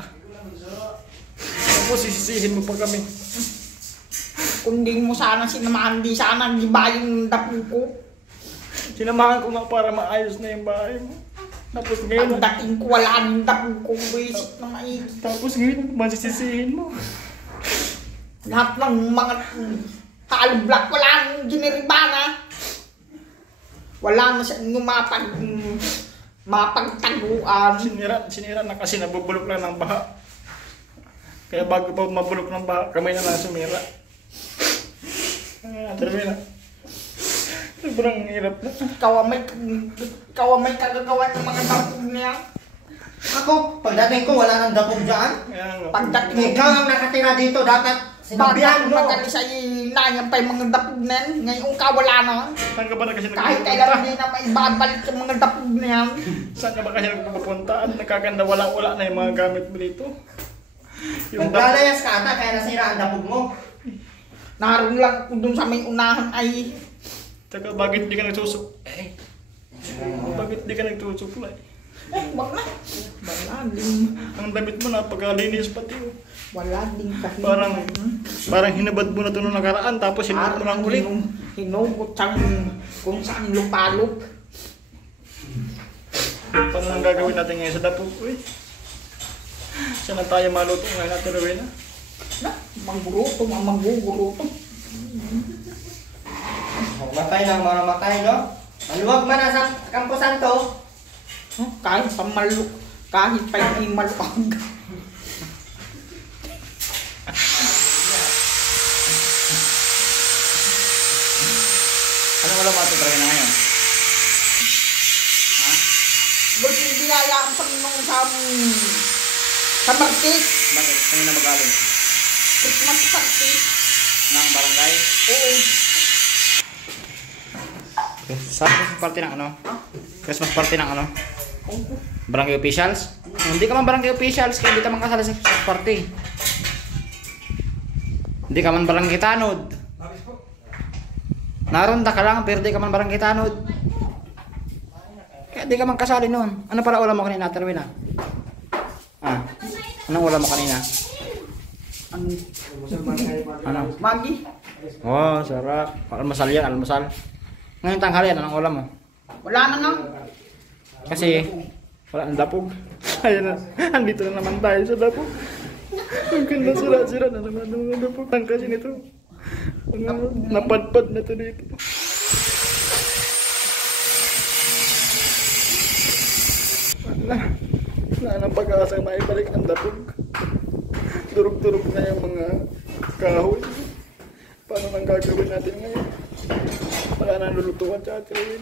Tapos sisisihin mo pa kami. Kung di mo sana sinamahan, di sana giba yung dapo ko. Sinamahan ko nga para maayos na yung bahay mo. Tapos ngayon, Pagdating ko, wala nang dapo ko. Basic na maigi. tapos ngayon, masisisihin mo. Lahat ng mga halblak, wala nang giniribana. Wala na sa inyo mapagtaguan. Sinira na kasi nabubulok lang ng baha. Kaya bago pa mabulok ng baha, kamay na lang sumira. Termina. Sobrang hirap na. Ikaw ang may kagagawa ng mga dapog niya. Ako, pagdating ko, wala nang dapog dyan. Kaya nga. Pagdating Ikaw ang nakatira dito, dapat sinabihan mo. Pagdating sa inayang pa yung mga dapog na yan. Ngayon ka wala na. Saan ka ba na kasi Kahit kailan nagpupunta? hindi na maibabalik yung mga dapog na yan. Saan ka ba kasi nagpupunta? At nakakanda wala na yung mga gamit mo dito. Yung Naglalayas ka ata, kaya nasira ang dapog mo. Naroon lang ko dun sa may unahan ay Tsaka bakit di ka nagsusuklay? Bakit di ka nagsusuklay? wag na. Wala din. Ang damit mo napakalinis pati. Wala din kasi. Parang hinabad mo na ito nung nakaraan tapos hinabad mo lang ulit. Hinugot kung saan lupalop. Paano nang gagawin natin ngayon sa dapog? Uy. Saan na tayo maluto ngayon natin, Rowena? Na, manggurutom ang manggugurutom. Matay na, maramatay, no? Maluwag man na sa kampusan to. Kahit pa hindi maluwag. Ano wala matutry na ngayon? Ba't hindi yaya ang Panginoon sa market? Bakit? Kanina magaling? Christmas party. Ng barangay? Oo. Sa Christmas party ng ano? Christmas party ng ano? Barangay officials? Hindi ka man barangay officials kaya hindi ka man kasali sa Christmas party. Hindi ka man barangay tanod. Naroon ka lang pero hindi ka man barangay tanod. Kaya di ka man kasali noon. Ano para ulam mo kanina, Terwin ah? Ah, anong ulam mo kanina? Ano? Magi. Oh, sarap. Almasal yan, almasal. Ngayon tanghalian, anong ulam mo? Wala na nga. Kasi, wala nang dapog. Ayan na, andito na naman tayo sa dapog. Ang ganda sira-sira na naman ng mga dapog. Ang kasi nito. Napadpad na ito dito. Wala nang pag-asa na ibalik ang dapog. Durog-durog na yung mga kahoy. Paano nang gagawin natin ngayon? Wala nang lulutuan sa atin.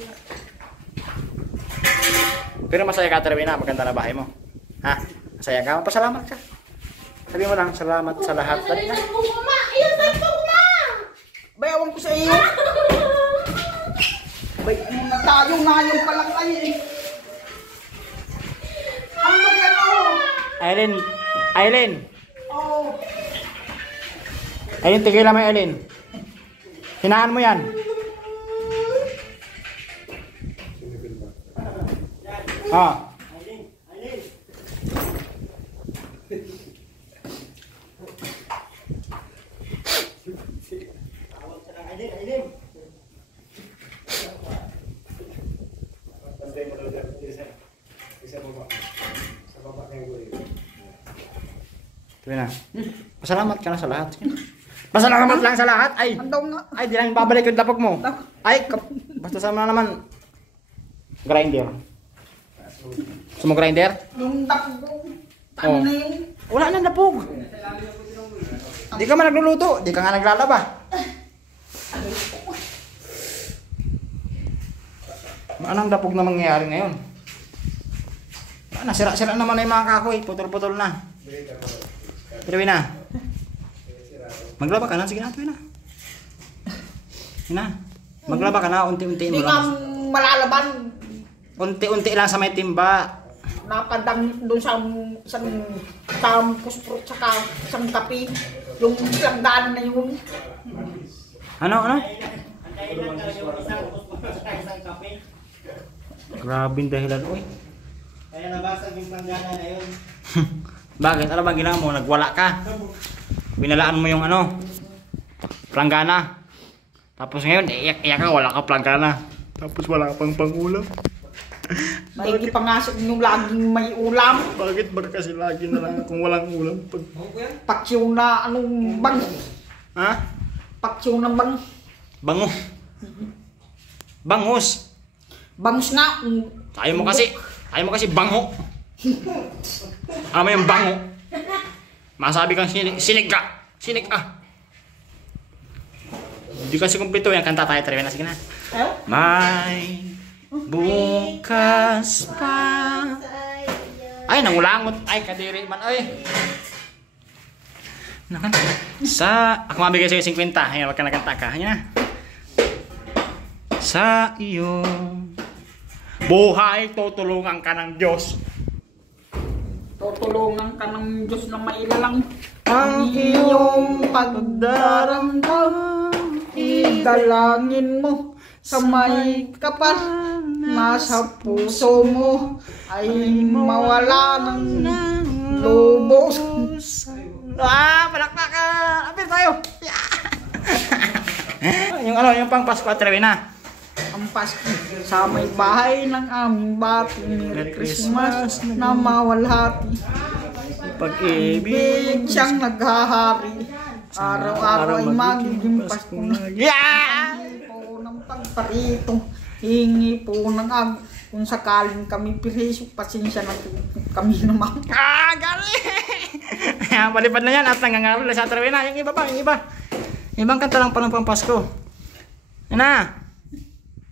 Pero masaya ka, Terwin ah. Maganda na bahay mo. Ha? Masaya ka? Pasalamat ka. Sabi mo lang, salamat sa lahat. Dali na. Bayawan ko sa iyo. Bay, tayo na yung palang ay eh. Ang magano. Aileen! Aileen! Oh. Aileen, tigilan mo yung Aileen. Hinaan mo yan. Ah. Tuloy na. Pasalamat ka na sa lahat. Pasalamat lang sa lahat. Ay, Andaw nga. ay, di lang babalik yung tapok mo. Ay, basta sama naman. Grinder. Gusto mo grinder? Yung dapog. Oh. Ano na yun? Wala nang dapog. Di ka man nagluluto. Di ka nga naglalaba. Anong dapog na mangyayari ngayon? Nasira-sira naman na yung mga kahoy. Putol-putol na. Tuloy na. Maglaba ka na. Sige na, tuloy na. Sige na. Maglaba ka na. Unti-unti mo Hindi nga lang. malalaban. Unti-unti lang sa may timba. Napadang doon sa puspro tsaka isang tapi. Yung isang daan na yun. Ano? Grabing dahilan, uy. Kaya nabasag yung planggana na yun. Bakit? Ano bang ginawa mo? Nagwala ka. Binalaan mo yung ano, planggana. Tapos ngayon, iyak ka, wala ka planggana. Tapos wala ka pang pangulam. Hindi pa nga yung laging may ulam. Bakit ba kasi lagi na lang kung walang ulam? Paksiw na anong bang. Ha? Paksiw na bang. Bango. Bangus. Bangus nga. Ayaw mo kasi bango. Ano mo yung bango? Masabi kang sinig ka. Sinig ah. Hindi kasi kumpleto yan. Kanta tayo, Terwin. Sige na. May bukas pa. Ay, nangulangot. Ay, kadiri man. Ay. Nakan. Ako mabigay sa'yo 50. Ayan, wag ka nakanta ka. Ayan na. Sa iyong buhay, tutulungan ka ng Diyos. Tutulungan ka ng Diyos na mailalang ang iyong pagdaramdam. Idalangin mo sa may kapal. Nasa puso mo ay mawala ng lubos. Palakpakan! Apir tayo! yung pang Pasko at Terwin na. Ang Pasko sa may bahay ng aming bati. Merry Christmas na mawalhati. Pag-ibig Siyang naghahari. Araw-araw ay magiging Pasko na. Yeah! Hingi po ng pagparito. Hingi po ng kung sakaling kami pireso, pasensya na po kami naman. Galing! Ayan, palipad na yan at nangangarap na sa Terwin na. Yung iba pa, yung iba. Ibang kanta lang pa ng pang Pasko. Yan na.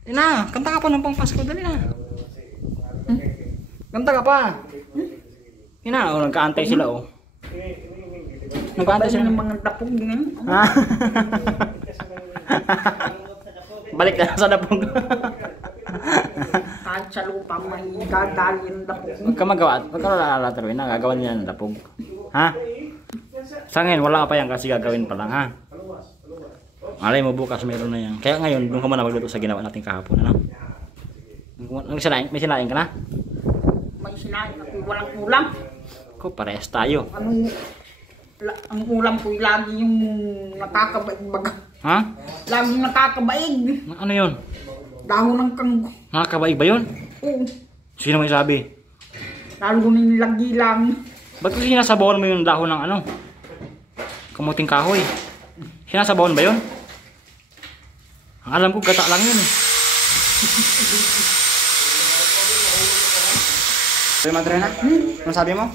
Yan na, kanta ka pa ng pang Pasko. Dali na. Kanta ka pa. Yan na, nagkaantay sila oh. Nagkaantay sila ng mga dapog ngayon. Ha? Balik na sa dapog. Kahit sa lupa may gagaling dapog. Huwag ka magawa. Huwag ka nalala, Terwin na. Gagawin nila ng dapog. Ha? Sa ngayon, wala ka pa yan kasi gagawin pa lang, ha? Malay mo bukas meron na yan. Kaya ngayon, doon ka muna magluto sa ginawa natin kahapon, ano? May sinain ka na? May sinain ako, walang ulam. Ko, parehas tayo. Ang ulam ko lagi yung nakakabaig-baga. Ha? Lagi yung nakakabaig. Ano yun? Dahon ng kanggo. Nakakabaig ba yun? Oo. Sino may sabi? Lalo na nilagi lang. Ba't sinasabawan mo yung dahon ng ano? Kamuting kahoy. Sinasabawan ba yun? Ang alam ko, gata lang yun eh. Sabi mo, Adriana? Ano sabi mo?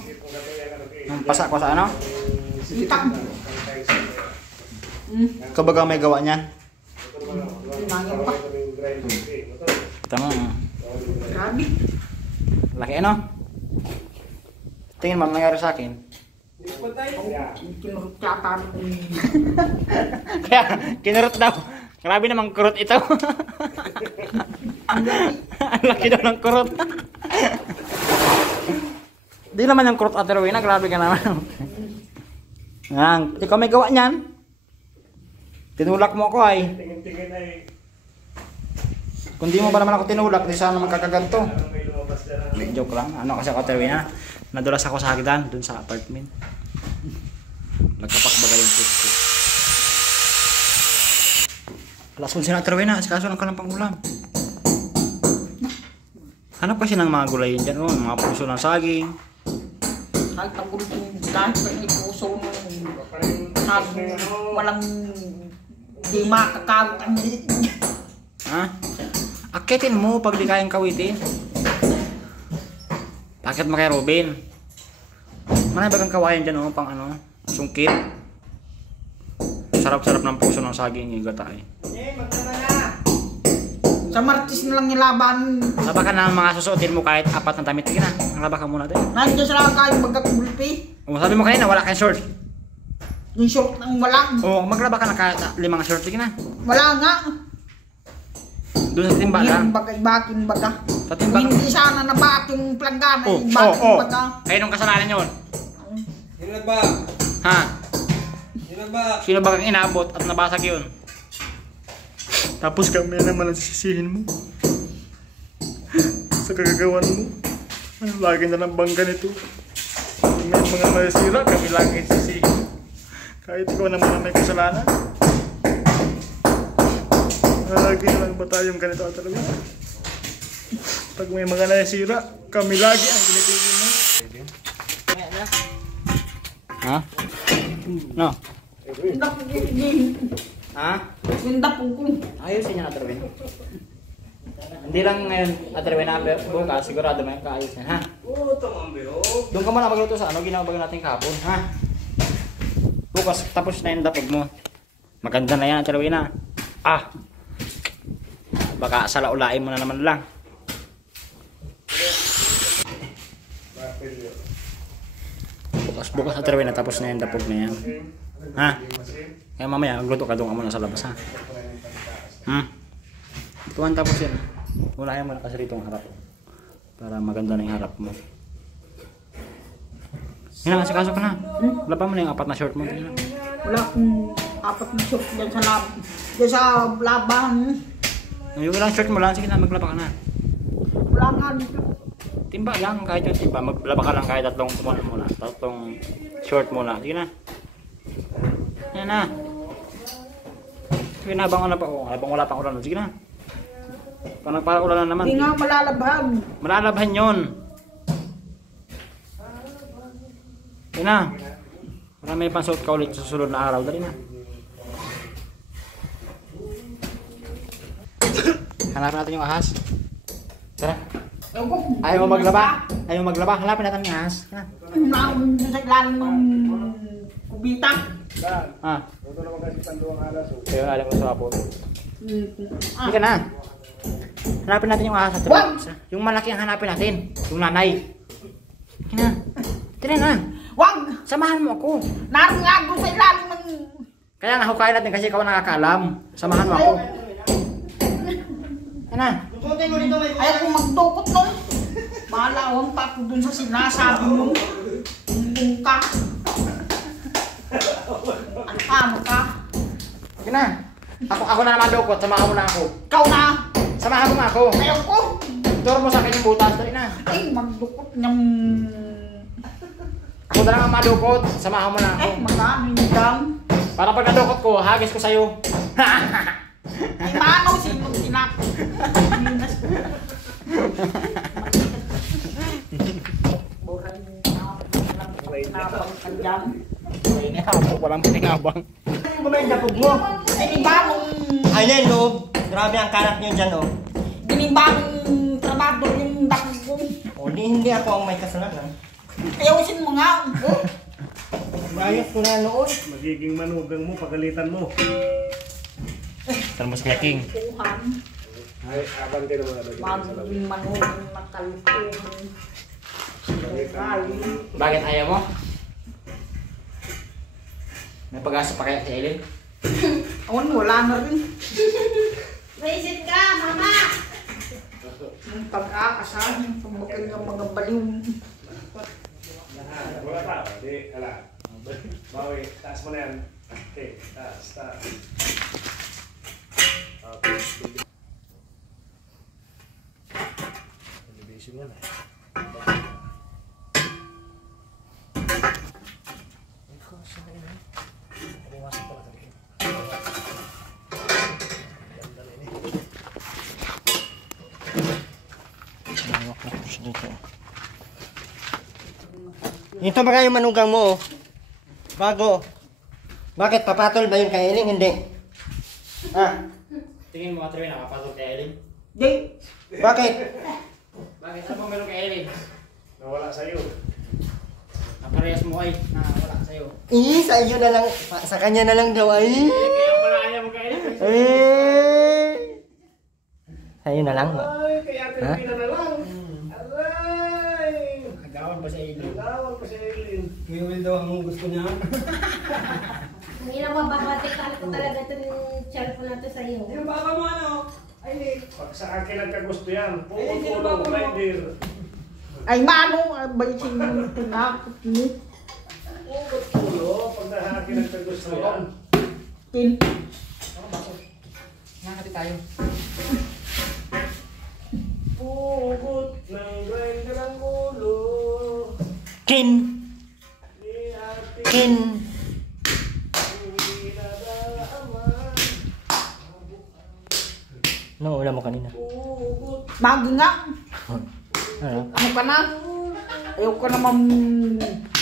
Nung pasa ko sa ano? Itak. Ikaw baga may gawa niyan? Mayang pa. Kita mo. Grabe. Laki ano? Tingin mo, nangyari sa akin. Kinurot yata ako. Kaya, kinurot daw. Grabe namang kurot ito. Ang laki daw ng kurot. Di naman yung kurot at Rowena, grabe ka naman. Yan, ikaw may gawa niyan. Tinulak mo ako ay. Kung di mo ba naman ako tinulak, di sana magkakaganto. Joke lang. Ano kasi ako, Rowena? Nadulas ako sa hagdan, dun sa apartment. Nagkapakbaga yung tip ko. Alas 11 na, Rowena. Kaso lang ka ng pangulam. Hanap kasi ng mga gulayin dyan, oh, mga puso ng saging. Kahit ang gulo kong dahil sa ipuso sabi walang di makakawit ang liit. Ha? Akitin mo pag di kayang kawitin. Bakit mo kay Robin? Manay bagang kawayan dyan, oh, pang ano, sungkit. Sarap-sarap ng puso ng saging yung gata eh. Sa Martis na lang nilaban. Laba ka na ng mga susuotin mo kahit 4 na damit. Sige na, laba ka muna din. Nandiyan sila kayong magkakubulpi. O, sabi mo kanina wala kang short. Yung short ng wala. O, maglaba ka na kahit 5 short. Sige na. Wala nga. Doon sa timba lang. Bakin baga. Sa timba. Hindi sana nabak yung planggana. Oh, Bakin baga. Ay, nung kasalanan yun. Sino nagba? Ha? Sino nagba? Sino ba kang inabot at nabasag yun? Tapos kami naman ang sisihin mo. Sa kagagawan mo. Lagi na lang bang ganito. May mga masira, kami lagi sisihin. Kahit ikaw naman ang may kasalanan. Lagi na lang ba tayong ganito at talaga? Pag may mga nasira, kami lagi ang pinitigil mo. Ha? No? Yung dapo ko. Ha? Yung dapo ko. Ayusin niya na, Terwin. Hindi lang ngayon, Terwin, bukas, sigurado may kaayos yan, ha? Oo, tumambi, oh. Doon ka muna magluto sa ano, ginawa natin kahapon, ha? Bukas, tapos na yung dapog mo. Maganda na yan, Terwin, ha? Ah! Baka salaulain mo na naman lang. Bukas, Terwin, na tapos na yung dapog na yan. Ha? Kaya mamaya, magluto ka doon ka muna sa labas, ha? Tuwan tapos yan. Wala yan muna kasi rito ang harap. Para maganda na yung harap mo. Yan, asikaso ka na. Wala pa mo na yung 4 na short mo. Wala akong 4 na short dyan sa lab. Dyan sa laban. Yung ilang short mo lang, sige na, maglaba ka na. Wala nga dito. Timba lang, kahit yung timba. Maglaba ka lang kahit 3 muna. 3 short muna. Sige na. Yan na. Sige na, habang ano pa ako. Habang wala pang ulan. Sige na. Kung nagparang ulan na naman. Hindi nga malalabhan. Malalabhan yun. Sige na. Para may pansuot ka ulit sa susunod na araw. Dali na. Hanapin natin yung ahas. Tara. Ayaw mo maglaba? Ayaw mo maglaba? Hanapin natin yung ahas. Tara. Naon sa ilalim ng kubita. Ah. Kaya alam mo sa apo. Hindi ka na. Hanapin natin yung ahas natin. Wag! Yung malaki ang hanapin natin. Yung nanay. Hindi na. Tira na. Wag! Samahan mo ako. Naroon nga doon sa ilalim ng... Kaya nahukain natin kasi ikaw ang nakakaalam. Samahan mo ako. Yan na. Ayaw kong magdukot nun. Malawang pa ako dun sa sinasabi mo. Bumbong ka. Ano ka? Sige na. Ako na naman dukot. Samahan mo na ako. Ikaw na. Samahan mo na ako. Ayaw ko. Ituro mo sa akin yung butas. Dali na. Ay, magdukot niyang... Ako na lang ang madukot. Samahan mo na ako. Magkano yung dam? Para pag nadukot ko, hagis ko sa'yo. Ay, mano, sino tinap? Buhay nabang ka dyan. Ini hapok, walang piningabang. Ano ba yung dapog mo? Ay, di ba nung... Ayun, no? Grabe ang karat niyo dyan, oh. Ginibang trabaho yung dakong ko. O, hindi ako ang may kasalanan. Ayusin mo nga. Oh. Ayos ko na noon. Magiging manugang mo, pagalitan mo. Saan mo si King? Tuhan. Ay, abante naman. Maging manunong nakalutong. Bakit ayaw mo? May pag-asa pa kaya si Eileen? Awan, wala na rin. Raisin ka, mama! Yung pag-aasahin, pagbagal ng mga baliw. Wala pa, di, ala. Bawi, taas mo na yan. Okay, taas. Okay. Elevation yan eh. Ito ba yung manugang mo? Bago. Bakit? Papatol ba yun kay Eileen? Hindi. Ha? Tingin mo Katrina, nakapasok kay Eileen? Di. Bakit? Bakit? Ano ba meron kay Eileen? Nawala sa'yo. Naparehas mo ay nawala sa'yo. Sa iyo na lang. Sa kanya na lang daw. Kaya pala ayaw mo kay Eileen. Sa iyo na lang. Ay, kaya Pilipina na lang. Aray! Agawan pa si Eileen. Lawal pa si Eileen. Kuya Will daw ang gusto niya. Ang ina mababatikal ko talaga itong cellphone na to sa iyo. Yung baba mo ano? Ay, Pag sa akin ang kagusto yan, pupulo, my dear. Ay, mano, ba yung tinakot mo? Pupulo, pag sa akin ang kagusto yan. Tin. Nakati tayo. Pugot ng grinder ang ulo. Kin. Ni ate Kin. pinadaaman. Nung ulam mo kanina. Pugot. Magi nga. Ano? Ano ka na? Ayaw ka na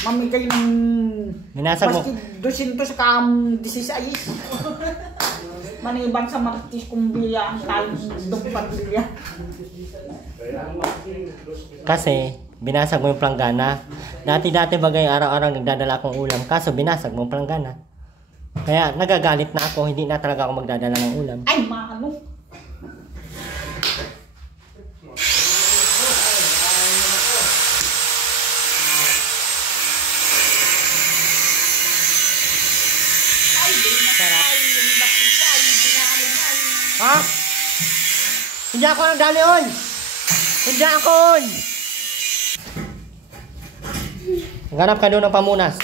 mamigay ng... Minasag mo. Maski 200 ka 16. Manibang sa Martis Kumbia ang tayo ng pamilya. Kaya ang making Kasi, binasag mo yung planggana. Dati bagay araw-araw nagdadala akong ulam. Kaso, binasag mo yung planggana. Kaya, nagagalit na ako. Hindi na talaga ako magdadala ng ulam. Ay, maano? Ha? Hindi ako nagdali on! Hindi ako on! Ganap ka doon ng pamunas.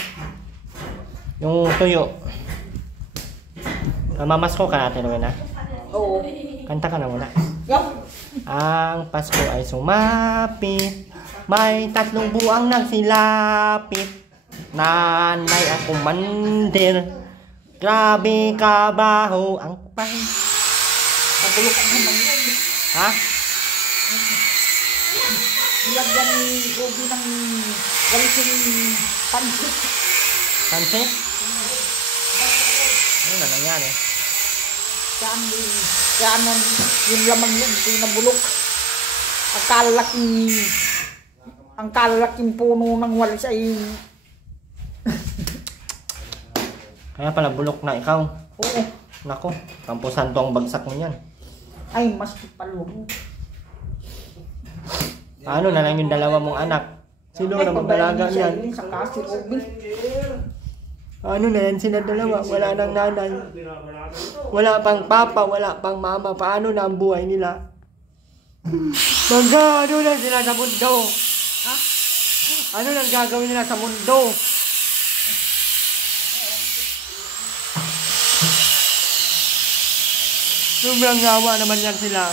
Yung tuyo. Mamasko ka natin naman ha. Oo. Kanta ka na muna. Yup. Ang Pasko ay sumapit. May 3 buwang nagsilapit. Nanay ako mandir. Grabe kabaho ang kupay. Pabulok ang naman yun. Ha? Nilagyan ni Gobi ng walising pansit. Pansit? Ano na nangyari? Kaya yung laman yun, pinabulok. Ang kalalaking puno ng walis ay... Kaya pala bulok na ikaw. Oo. Nako, kampusan to ang bagsak mo yan. Ay, mas palong. Paano na lang yung 2 mong anak? Sino na mag-alaga yan? Sa kasi Gobi. Ano na yan sila 2? Wala nang nanay. Wala pang papa, wala pang mama. Paano na ang buhay nila? Ano na sila sa mundo? Ha? Ano nang gagawin nila sa mundo? Sobrang gawa naman yan sila.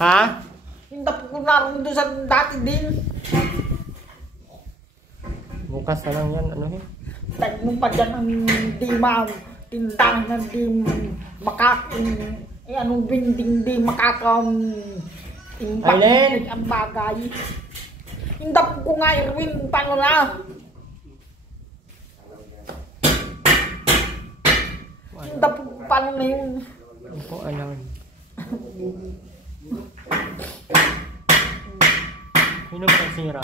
Ha? Hindi po naroon doon sa dati din. Bukas na lang yan, ano eh. Tayo mo pa dyan ang di tindahan na di anong binding di Aileen! ang bagay. Hindi ko nga Irwin, paano na? Hindi po paano na yun? Hindi ko alam. Sino ba ang sira?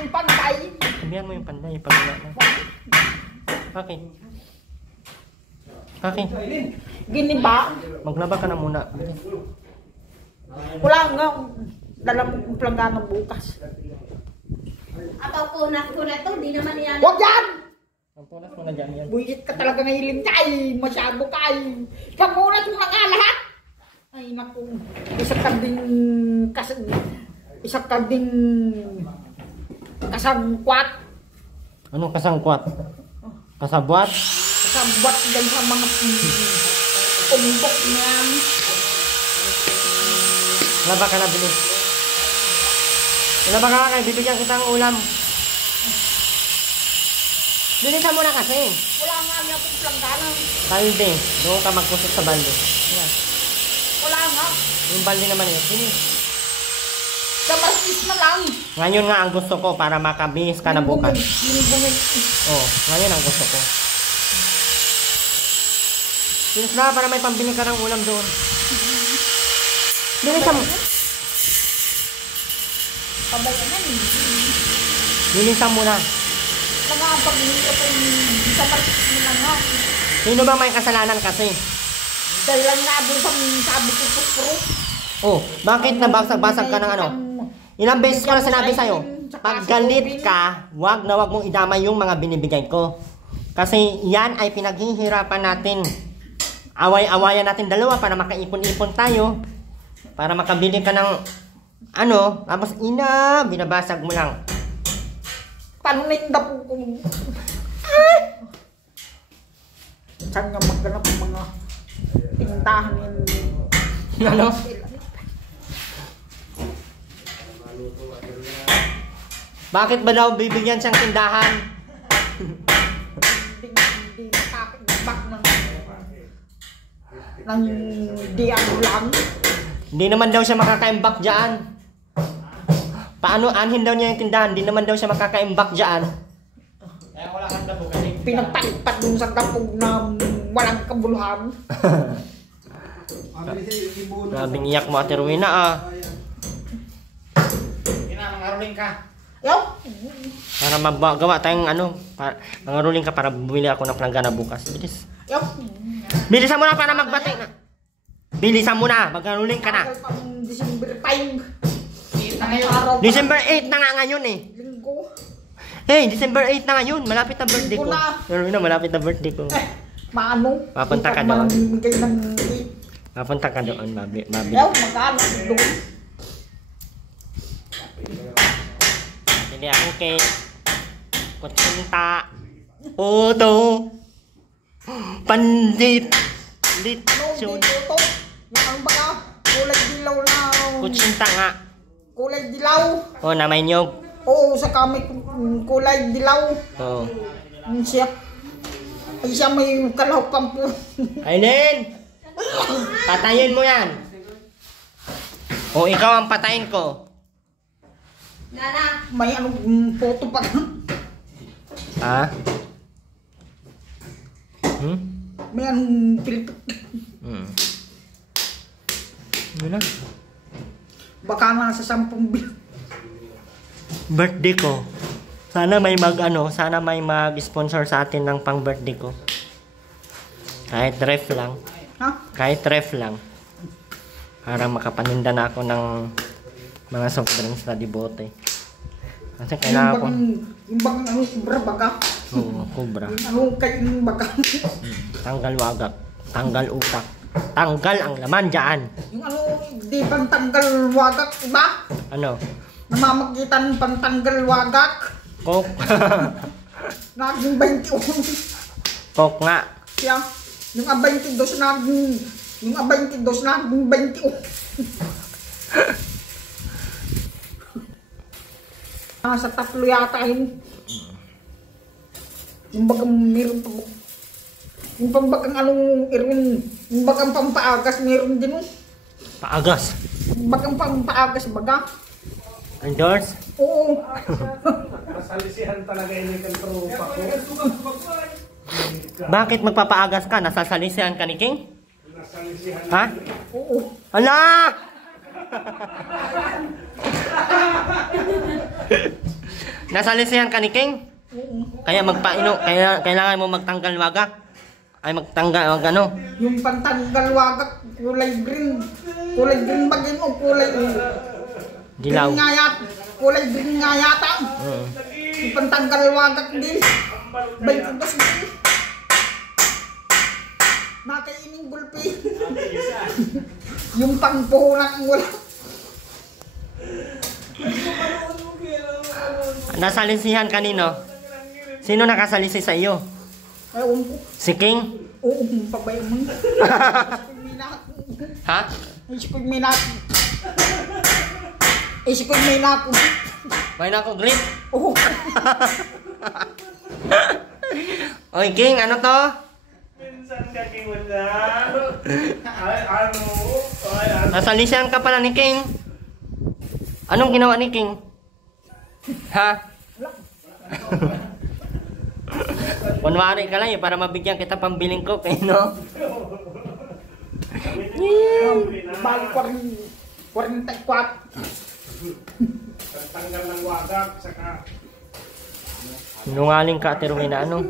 Yung pantay. Sabihan mo yung panday, pag wala na. Bakit? Bakit? Giniba. Maglaba ka na muna. Wala nga. Dala mo kong planggana bukas. Apaw kunat ko na to, di naman yan. Huwag yan! Ang punas mo na dyan yan. Buisit ka talaga ngayon kay. Masyado kay. Kamulat mo na nga lahat. Ay naku. Isa ka ding kasangkwat. Anong kasangkwat? Kasabwat? Kasabwat dyan sa mga pumpok niyan. Laba ka na, bilis. Laba ka kay bibigyan kitang ulam. Bilisan mo na kasi. Wala nga niya kong planggana. Balde. Doon ka magkusot sa balde. Yan. Wala nga. Yung balde naman yun. Sini. Sa martis na lang. Ngayon nga ang gusto ko para makabihis ka na bukas. Oh, ngayon ang gusto ko. Bilis na para may pambili ka ng ulam doon. Bilisan mo. Pabayanan eh. Bilisan mo na. Nangapag nito pa yung sa martis na lang nga. Sino ba may kasalanan kasi? Dahil lang nga doon sa sabi ko puspro. Oh, bakit nabasag-basag ka ng ano? Ilang beses ko na sinabi sa'yo, pag galit ka, wag na wag mong idamay yung mga binibigay ko. Kasi yan ay pinaghihirapan natin. Away-awayan natin dalawa para makaipon-ipon tayo. Para makabili ka ng ano, tapos binabasag mo lang. Paano na yung dapo kong... Saan nga magganap ang mga tindahan yun? Ano? Bakit ba daw bibigyan siyang tindahan? Hindi nakakibak ng di ano lang. Hindi naman daw siya makakaimbak dyan. Paano anhin daw niya yung tindahan? Hindi naman daw siya makakaimbak dyan. Kaya wala kang dabo kasi. Pinagpalipat dun sa dapog na walang kabuluhan. Grabing iyak mo, Ate Rowena ah. Mangaruling ka. Yaw! Para magawa tayong ano, mangaruling ka para bumili ako ng planggana bukas. Bilis. Yaw! Bilisan mo na para magbati na. Bilisan mo na, mangaruling ka na. Tagal pang December 5. Ngayong araw pa. December 8 na nga ngayon eh. Linggo. Hey, December 8 na ngayon. Malapit na birthday ko. Linggo na. Pero na, malapit na birthday ko. Maano? Papunta ka Di doon. mamimigay ng Papunta ka doon, mabili. Yaw! Magkano doon? Bili ako cake. Kutsinta. Puto. Pandit. Ano? Litsyon. Dito to? Yung ang baka kulay dilaw na... Kutsinta nga. Kulay dilaw. Oh, na may nyog. Oo, sa kami kulay dilaw. Oh. Ang siya. Ay siya may kalahok po. Aileen! Patayin mo yan. O ikaw ang patayin ko. Nana, May anong photo pa. Ha? Hmm? May anong pilipit. Hmm. Ano na? Baka nasa 10 bil. Birthday ko. Sana may sana may mag-sponsor sa atin ng pang birthday ko. Kahit ref lang. Ha? Kahit ref lang. Para makapaninda na ako ng mga soft drinks na dibote. Kasi kailangan ko. Yung bang ano, kubra baga. Oo, kubra. Ano kay yung baga. Tanggal wagak. Tanggal utak. Tanggal ang laman dyan. Yung ano, di bang tanggal wagak, iba? Ano? Namamagitan pantanggal wagak. Coke. Naging 21. Coke nga. Siya. Yung A22 naging... Yung A22 naging 21. Sa tatlo yata yun. Yung bagang meron pa. Yung pambagang anong Irwin, yung bagang pampaagas meron din. Paagas. Yung bagang pampaagas baga. Endorse? Oo. Nasalisihan talaga ini kan tropa ko. Bakit magpapaagas ka? Nasasalisihan ka ni King? Nasalisihan. Ha? Oo. Ala! Nasalisihan ka ni King? Kaya kaya kailangan mo magtanggal wagak? Ay magtanggal ano? Yung pantanggal wagak, kulay green. Kulay green ba yun o kulay Dilaw. green nga yata. Kulay green nga yata. Yung pantanggal wagak din. Bay kubas din. Nakaining gulpi. Yung pangpuhunan wala. Nasalisihan kanino? Sino nakasalisi sa iyo? Ewan ko. Si King? Oo, pabay mo. Ha? Isikoy minat. Isikoy minat. May nako grip. Oo. Oy King, ano to? Minsan ka King wala. Ay ano? Ay ano? Nasalisihan ka pala ni King. Anong ginawa ni King? Ha? Kunwari ka lang para mabigyan kita pambiling ko, no? Bali 44. Tanggal ng wagak saka Sinungaling ka, Terwina, ano?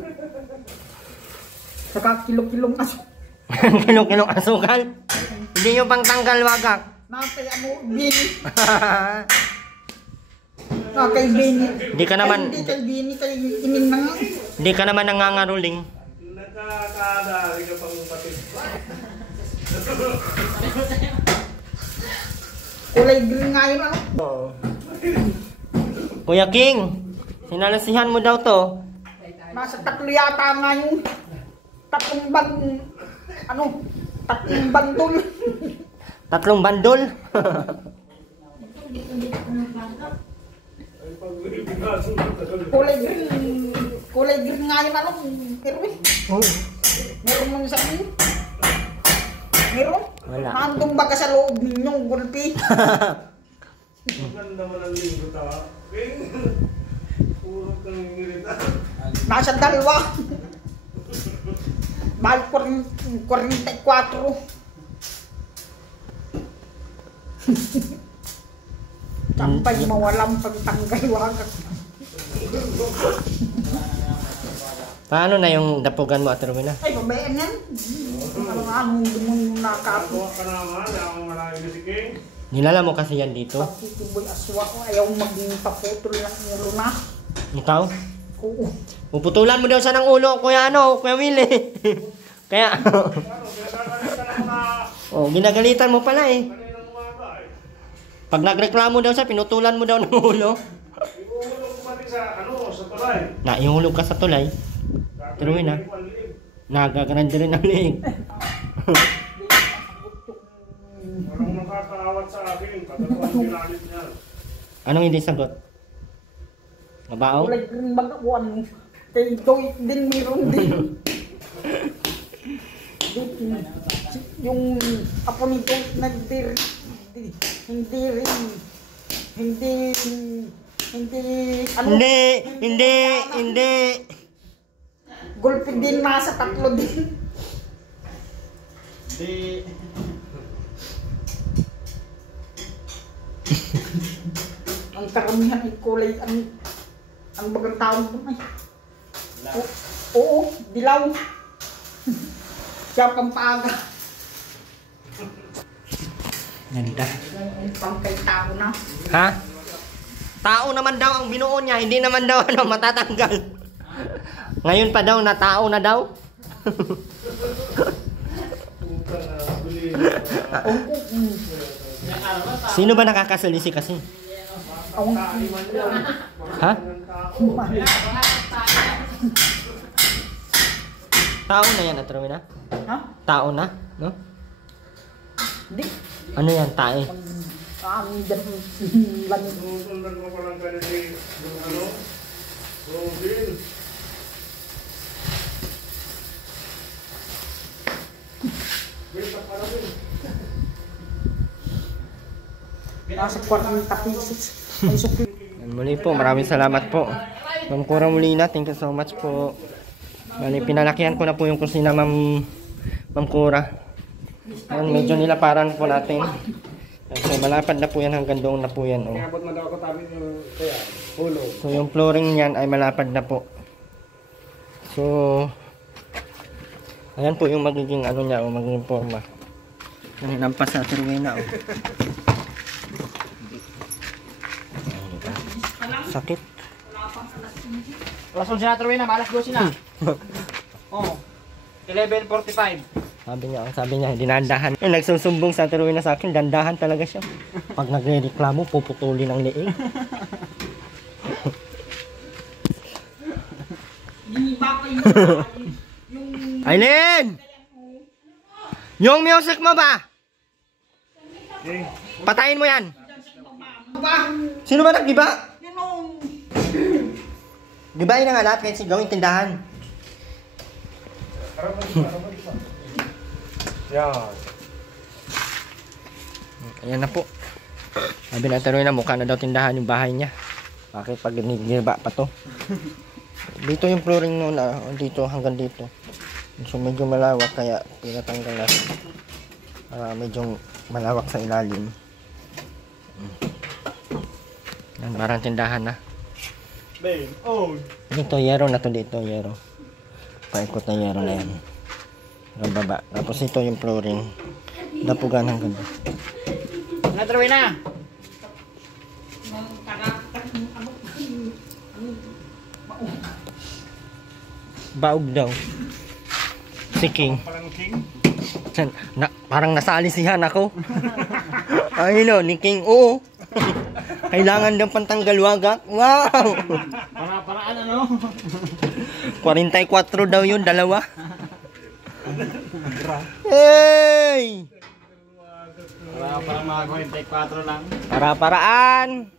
Saka kilo-kilong aso. Kilong-kilong asukal. Hindi yung pang tanggal wagak. Nakay ano, bini. Nakay bini. Hindi ka naman, Hindi kay bini, kay ining na nga. hindi ka naman nangangaruling. nakakadali ka pang patid. Kulay green nga yun ano. Kuya King, sinalasihan mo daw to. Nasa tatlo yata nga yung tatlong bandol. Tatlong bandol. Kulay green nga yun ano. Erwin. Meron mo sa akin. Meron. Wala. Nandun ba ka sa loob ninyong gulpi? Maganda man ang linggo ta. Puro kang ngirita. Nasa dalawa. Mahal 44. Tampay mawalang pagtanggal wagas. Paano na yung dapugan mo, Terwina? Ay, babayan yan. Anong dumong nakapo. Ka naman, ang marami na si King. Nilala mo kasi yan dito. Pagtitiboy aswa ko, ayaw maging paputol ng ulo na. Ikaw? Oo. Puputulan mo daw siya ng ulo, Kuya Kuya Willie. Kaya, oh, ginagalitan mo pala eh. Kaninang umaga eh. Pag nagreklamo daw siya, pinutulan mo daw ng ulo. Iuulog ko pati sa sa tulay. Naihulog ka sa tulay. Terwina, nagagrande rin ang liig. Parang nakakawat sa akin. Katatuan ginalit niya. Anong hindi sagot? Mabaw? Kulay green magawan. Kay Doy din meron din. Yung apo nito hindi ano, Hindi. gulpi din nasa tatlo din. Ang karamihan ay kulay ang bagang tao doon ay. Oo, dilaw. Siya pampaga. Ganda. Pangkay tao na. Ha? Tao naman daw ang binuo niya, hindi naman daw matatanggal. Ngayon pa daw na tao na daw. Sino ba nakakasalisi kasi? Ang Ha? Tao na yan, Terwina? ha? Tao na? No? Di. Ano yan, tae? Ang ganun. Sundan mo pa lang ganito yung ano? Robin. Benta pa rin. Nasa 40 pieces. Ang sukli. Yan, muli po, maraming salamat po. Ma'am Cora Molina, thank you so much po. Bali, pinalakihan ko na po yung kusina, Ma'am Cora. Yan, medyo nilaparan po natin. So, malapad na po yan hanggang doon na po yan. Oh. Abot man daw ako tabi yung kaya, hulo. So, yung flooring niyan ay malapad na po. So, ayan po yung magiging ano niya, o magiging forma. Nanginampas sa Terwena, oh. Sakit. Alas 11 na tuloy na, alas 12 na. Oh. 11:45. Sabi niya, dinandahan. Eh, nagsusumbong sa Terwena sa akin, dandahan talaga siya. Pag nagre-reklamo, puputulin ang leeg. Aileen! Yung music mo ba? Patayin mo yan. Sino ba nag-giba? Gibain na nga lahat kahit sigawing tindahan. Yan. Ayan na po. Sabi na taroy na mukha na daw tindahan yung bahay niya. Bakit pag nigiba pa to? Dito yung flooring noon, dito hanggang dito. So medyo malawak kaya pinatanggal natin. Para medyo malawak sa ilalim. Yan, parang tindahan na. Ben, oh. Dito, yero na to dito, yero. Paikot na yero na yan. Hanggang baba. Tapos ito yung flooring. Dapugan hanggang dito. Na tuloy na. Baog daw. Si King. Parang nasalisihan ako. Ay no, ni King. Oo. Kailangan daw pantanggal wagak. Wow! Paraan ano? 44 daw yun, dalawa. Hey! Parang mga 44 lang. Para-paraan.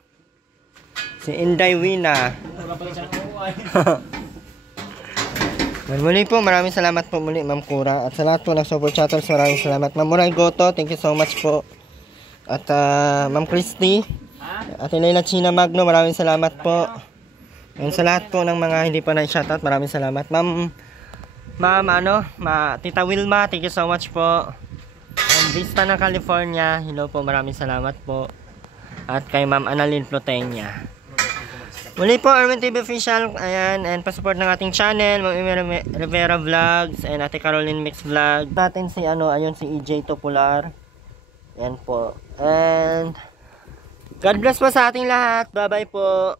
Si Inday Wina. Wala pala siya kuhay. Muli po, maraming salamat po muli, Ma'am Cora. At sa lahat po ng super chatters, maraming salamat. Ma'am Muray Goto, thank you so much po. At Ma'am Christy. At Leila China Magno, maraming salamat po. And sa lahat po ng mga hindi pa na-shoutout, maraming salamat. Ma'am Tita Wilma, thank you so much po. And Vista na California, hello po, maraming salamat po. At kay Ma'am Annalyn Plotenia. Muli po, Erwin TV Official, ayan, and pasupport ng ating channel, Ma'am Amy Rivera Vlogs, and Ate Caroline Mix Vlog. Natin si, ayun, si EJ Topular. Ayan po. And God bless po sa ating lahat. Bye-bye po.